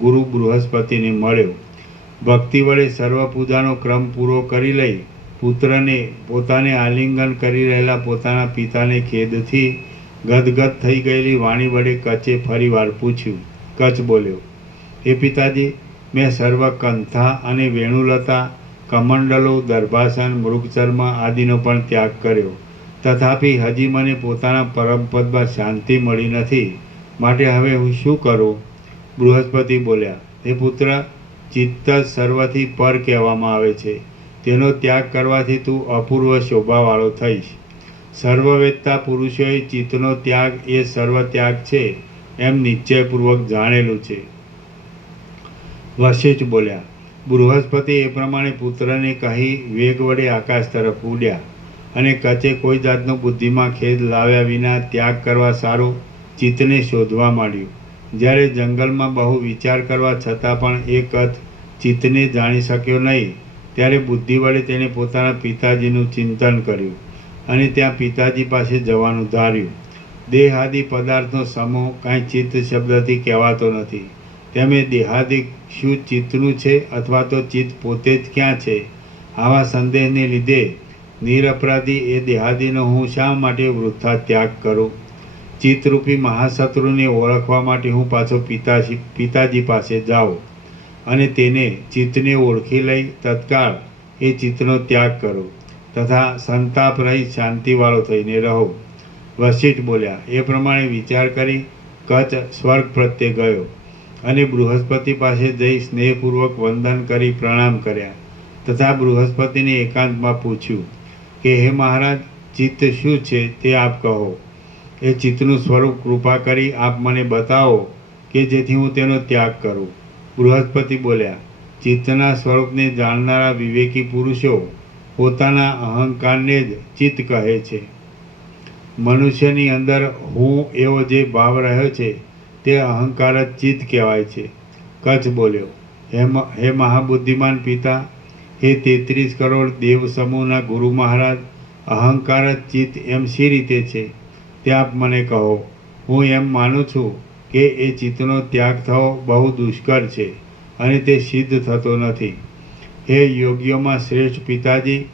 ગુરુ બૃહસ્પતિને મળ્યો. ભક્તિ વડે સર્વ પૂજાનો ક્રમ પૂરો કરી લઈ પુત્રને પોતાને આલિંગન કરી રહેલા પોતાના પિતાને ખેદથી ગદગદ થઈ ગયેલી વાણી વડે કચ્છે ફરીવાર પૂછ્યું. કચ્છ બોલ્યો, હે પિતાજી, મેં સર્વ કંથા અને વેણુલતા, કમંડલો, દર્ભાસન, મૃગચર્મ આદિનો પણ ત્યાગ કર્યો તથાપિ હજી મને પોતાના પરમપદમાં શાંતિ મળી નથી, માટે હવે હું શું કરું? બૃહસ્પતિ બોલ્યા, હે પુત્ર, ચિત્ત જ સર્વથી પર કહેવામાં આવે છે. તેનો ત્યાગ કરવાથી તું અપૂર્વ શોભાવાળો થઈશ. સર્વવેદતા પુરુષોએ ચિત્તનો ત્યાગ એ સર્વ ત્યાગ છે એમ નિશ્ચયપૂર્વક જાણેલું છે. વશિષ્ઠ બોલ્યા, બૃહસ્પતિ એ પ્રમાણે પુત્રને કહી વેગ વડે આકાશ તરફ ઉડ્યા અને કચે કોઈ જાતનો બુદ્ધિમાં ખેદ લાવ્યા વિના ત્યાગ કરવા સારું ચિત્તને શોધવા માંડ્યું. જ્યારે જંગલમાં બહુ વિચાર કરવા છતાં પણ એ કચ્છ ચિત્તને જાણી શક્યો નહીં, ત્યારે બુદ્ધિ વડે તેણે પોતાના પિતાજીનું ચિંતન કર્યું અને ત્યાં પિતાજી પાસે જવાનું ધાર્યું. દેહાદિ પદાર્થનો સમૂહ કાંઈ ચિત્ત શબ્દથી કહેવાતો નથી. તેમ એ દેહાદિ શું ચિત્તનું છે અથવા તો ચિત્ત પોતે જ ક્યાં છે? આવા સંદેહને લીધે નિરપરાધી એ દેહાદિનો હું શા માટે વૃથા ત્યાગ કરું? ચિત્તરૂપી મહાશત્રુને ઓળખવા માટે હું પાછો પિતાજી પાસે જાઉં અને તેને ચિત્તને ઓળખી લઈ તત્કાળ એ ચિત્તનો ત્યાગ કરો તથા સંતાપ રહી શાંતિવાળો થઈને રહો. વશિષ્ઠ બોલ્યા, એ પ્રમાણે વિચાર કરી કચ્છ સ્વર્ગ પ્રત્યે ગયો અને બૃહસ્પતિ પાસે જઈ સ્નેહપૂર્વક વંદન કરી પ્રણામ કર્યા તથા બૃહસ્પતિને એકાંતમાં પૂછ્યું કે હે મહારાજ, ચિત્ત શું છે તે આપ કહો. એ ચિત્તનું સ્વરૂપ કૃપા કરી આપ મને બતાવો કે જેથી હું તેનો ત્યાગ કરું. બૃહસ્પતિ બોલ્યા, ચિત્તના સ્વરૂપને જાણનારા વિવેકી પુરુષો પોતાના અહંકારને જ ચિત્ત કહે છે. મનુષ્યની અંદર હું એવો જે ભાવ રહ્યો છે તે અહંકાર જ ચિત્ત કહેવાય છે. કચ્છ બોલ્યો, હે મહાબુદ્ધિમાન પિતા, હે 33 કરોડ દેવ સમૂહના ગુરુ મહારાજ, અહંકાર જ ચિત્ત એમ શી રીતે છે તે આપ મને કહો. હું એમ માનું છું કે એ ચિત્તનો ત્યાગ થવો બહુ દુષ્કર છે અને તે સિદ્ધ થતો નથી. હે યોગ્યોમાં શ્રેષ્ઠ પિતાજી,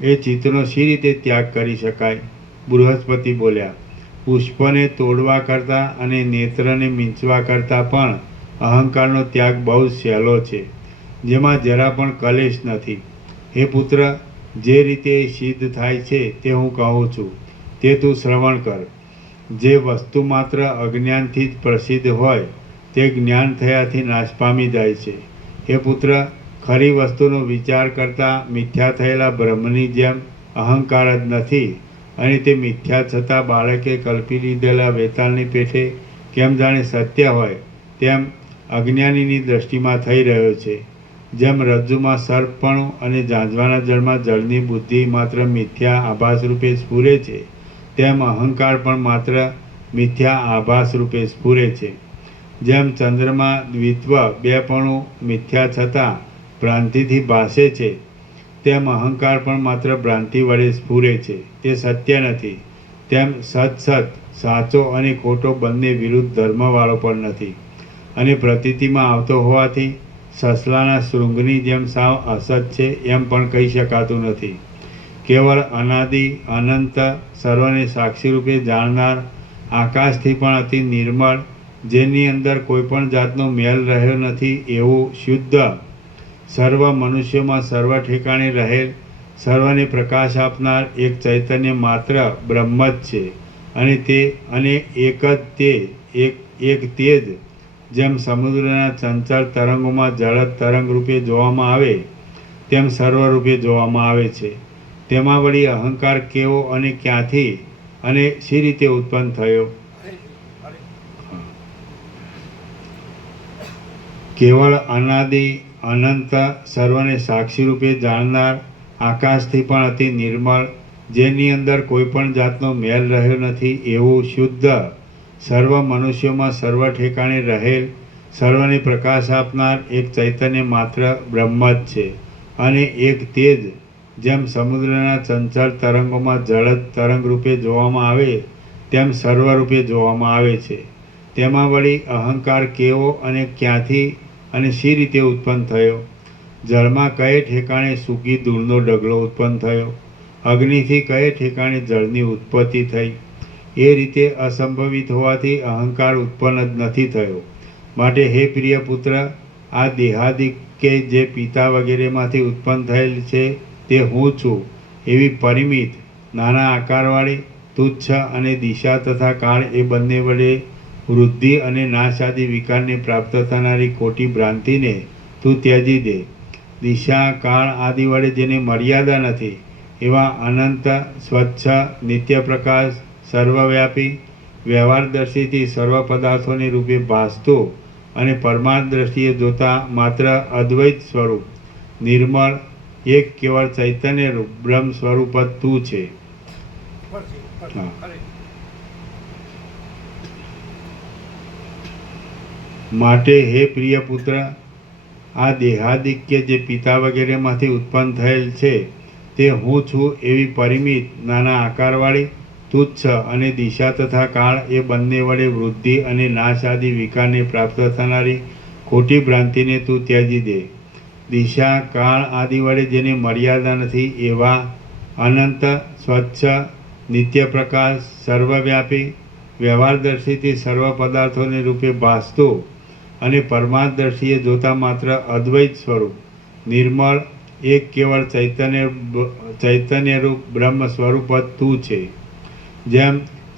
એ ચિત્તનો શી રીતે ત્યાગ કરી શકાય? બૃહસ્પતિ બોલ્યા, પુષ્પને તોડવા કરતાં અને નેત્રને મીંચવા કરતાં પણ અહંકારનો ત્યાગ બહુ જ સહેલો છે, જેમાં જરા પણ કલેશ નથી. હે પુત્ર, જે રીતે એ સિદ્ધ થાય છે તે હું કહું છું, તે તું શ્રવણ કર. જે વસ્તુ માત્ર અજ્ઞાનથી જ પ્રસિદ્ધ હોય તે જ્ઞાન થયાથી નાશ પામી જાય છે. હે પુત્ર, ખરી વસ્તુનો વિચાર કરતાં મિથ્યા થયેલા બ્રહ્મની જેમ અહંકાર જ નથી અને તે મિથ્યા છતાં બાળકે કલ્પી લીધેલા વેતાળની પેઠે કેમ જાણે સત્ય હોય તેમ અજ્ઞાનીની દૃષ્ટિમાં થઈ રહ્યો છે. જેમ રજ્જુમાં સર્પપણું અને ઝાંઝવાના જળમાં જળની બુદ્ધિ માત્ર મિથ્યા આભાસ રૂપે સ્ફુરે છે, તેમ અહંકાર પણ માત્ર મિથ્યા આભાસ રૂપે સ્ફુરે છે. જેમ ચંદ્રમાં દ્વિત્વ બેપણું મિથ્યા છતાં ભ્રાંતિથી ભાસે છે, તેમ અહંકાર પણ માત્ર ભ્રાંતિ વડે સ્ફુરે છે, તે સત્ય નથી. તેમ સત સાચો અને ખોટો બંને વિરુદ્ધ ધર્મવાળો પણ નથી અને પ્રતીતિમાં આવતો હોવાથી સસલાના શૃંગની જેમ સાવ અસત છે એમ પણ કહી શકાતું નથી. કેવળ અનાદિ અનંત સર્વને સાક્ષી રૂપે જાણનાર, આકાશથી પણ અતિ નિર્મળ, જેની અંદર કોઈ પણ જાતનો મેલ રહ્યો નથી એવું શુદ્ધ, સર્વ મનુષ્યોમાં સર્વ ઠેકાણે રહેલ, સર્વને પ્રકાશ આપનાર એક ચૈતન્ય માત્ર બ્રહ્મ જ છે અને એક તે જ જેમ સમુદ્રના ચંચળ તરંગોમાં જળદ તરંગ રૂપે જોવામાં આવે તેમ સર્વરૂપે જોવામાં આવે છે. તેમાં વળી અહંકાર કેવો અને ક્યાંથી અને શી રીતે ઉત્પન્ન થયો? કેવળ અનાદિ અનંત સર્વને સાક્ષી રૂપે જાણનાર, આકાશથી પણ અતિ નિર્મળ, જેની અંદર કોઈ પણ જાતનો મેલ રહ્યો નથી એવું શુદ્ધ, સર્વ મનુષ્યોમાં સર્વ ઠેકાણે રહેલ, સર્વને પ્રકાશ આપનાર એક ચૈતન્ય માત્ર બ્રહ્મ જ છે અને એક તે જ જેમ સમુદ્રના ચંચળ તરંગોમાં જળદ તરંગ રૂપે જોવામાં આવે તેમ સર્વરૂપે જોવામાં આવે છે. તેમાં વળી અહંકાર કેવો અને ક્યાંથી અને શી રીતે ઉત્પન્ન થયો? જળમાં કયે ઠેકાણે સૂકી ધૂળનો ડગલો ઉત્પન્ન થયો? અગ્નિથી કયે ઠેકાણે જળની ઉત્પત્તિ થઈ? એ રીતે અસંભવિત હોવાથી અહંકાર ઉત્પન્ન જ નથી થયો. માટે હે પ્રિય પુત્ર, આ દેહાદિ કે જે પિતા વગેરેમાંથી ઉત્પન્ન થયેલ છે તે હું છું એવી પરિમિત નાના આકારવાળી, તુચ્છ અને દિશા તથા કાળ એ બંને વડે વૃદ્ધિ અને નાશ આદિ વિકારને પ્રાપ્ત થનારી ખોટી ભ્રાંતિને તું ત્યજી દે. દિશા, કાળ આદિ વડે જેને મર્યાદા નથી એવા અનંત, સ્વચ્છ, નિત્ય પ્રકાશ, સર્વવ્યાપી, વ્યવહારદર્શીથી સર્વ પદાર્થોને રૂપે ભાસતું અને પરમાર્થ દ્રષ્ટિએ જોતા માત્ર અદ્વૈત સ્વરૂપ, નિર્મળ, એક કેવળ ચૈતન્ય રૂપ બ્રહ્મ સ્વરૂપ જ તું છે. હા. માટે હે પ્રિય પુત્ર, આ દેહાદિક્ય જે પિતા વગેરેમાંથી ઉત્પન્ન થયેલ છે તે હું છું એવી પરિમિત, નાના આકારવાળી, તુચ્છ અને દિશા તથા કાળ એ બંને વડે વૃદ્ધિ અને નાશ આદિ વિકારને પ્રાપ્ત થનારી ખોટી ભ્રાંતિને તું ત્યજી દે. દિશા, કાળ આદિ વડે જેને મર્યાદા નથી એવા અનંત, સ્વચ્છ, નિત્ય પ્રકાશ, સર્વવ્યાપી, વ્યવહારદર્શીથી સર્વ પદાર્થોને રૂપે ભાસતું અને પરમાર્થદર્શીએ જોતા માત્ર અદ્વૈત સ્વરૂપ, નિર્મળ, એક કેવળ ચૈતન્યરૂપ બ્રહ્મ સ્વરૂપ જ તું છે. જેમ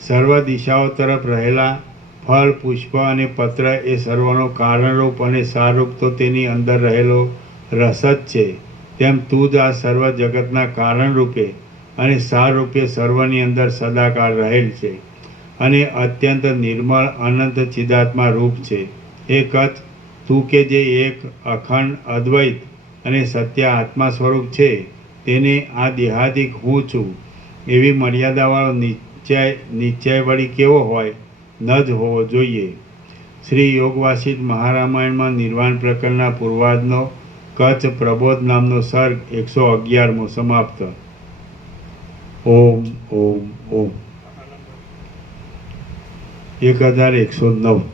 સર્વ દિશાઓ તરફ રહેલા ફળ, પુષ્પ અને પત્ર એ સર્વનો કારણરૂપ અને સારરૂપ તો તેની અંદર રહેલો રસ જ છે, તેમ તું જ આ સર્વ જગતના કારણરૂપે અને સારરૂપે સર્વની અંદર સદાકાળ રહેલ છે અને અત્યંત નિર્મળ, અનંત ચિદાત્મા રૂપ છે. એક જ તું કે જે એક અખંડ, અદ્વૈત અને સત્ય આત્મા સ્વરૂપ છે તેને આ દેહાદિક હું છું એવી મર્યાદાવાળો નિશ્ચય વળી કેવો હોય? ન જ હોવો જોઈએ. શ્રી યોગવાસિત મહારામાયણમાં નિર્વાણ પ્રકરણના પૂર્વાર્ધનો કચ્છ પ્રબોધ નામનો સર્ગ 111મો સમાપ્ત. ઓમ ઓમ ઓમ. 1109.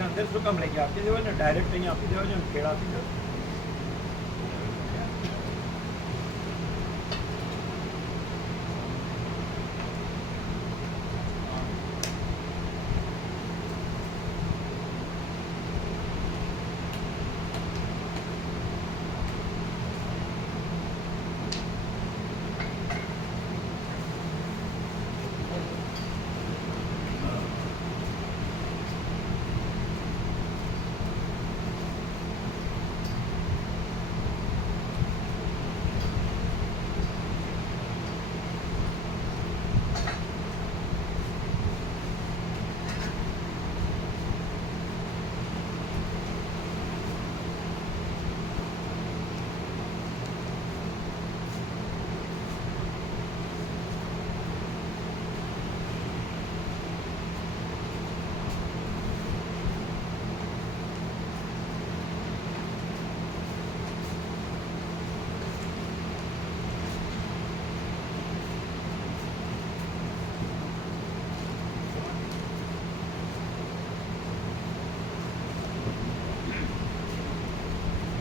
અંદર શું કામ લઈ ગયા? આપી દેવાય ને, ડાયરેક્ટ અહીંયા આપી દેવાય ને, ખેડા આપી દેવાય.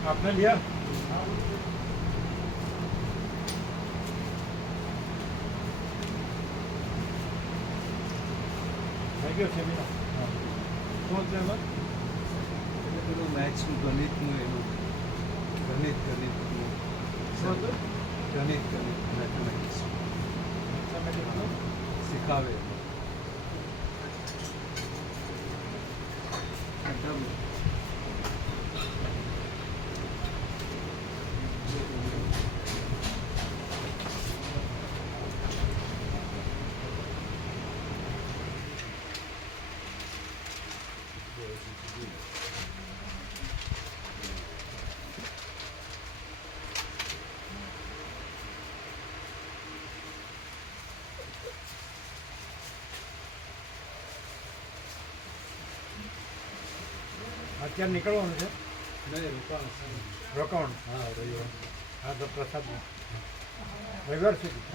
आपने लिया? थैंक यू सेमिनार कौन से मैच गणित में ગણિત મેથમેટિક્સ શીખાવે. અત્યારે નીકળવાનું છે નહીં રોકાવાનું. હા રવિવાર. હા તો પ્રસાદ રવિવાર સુધી.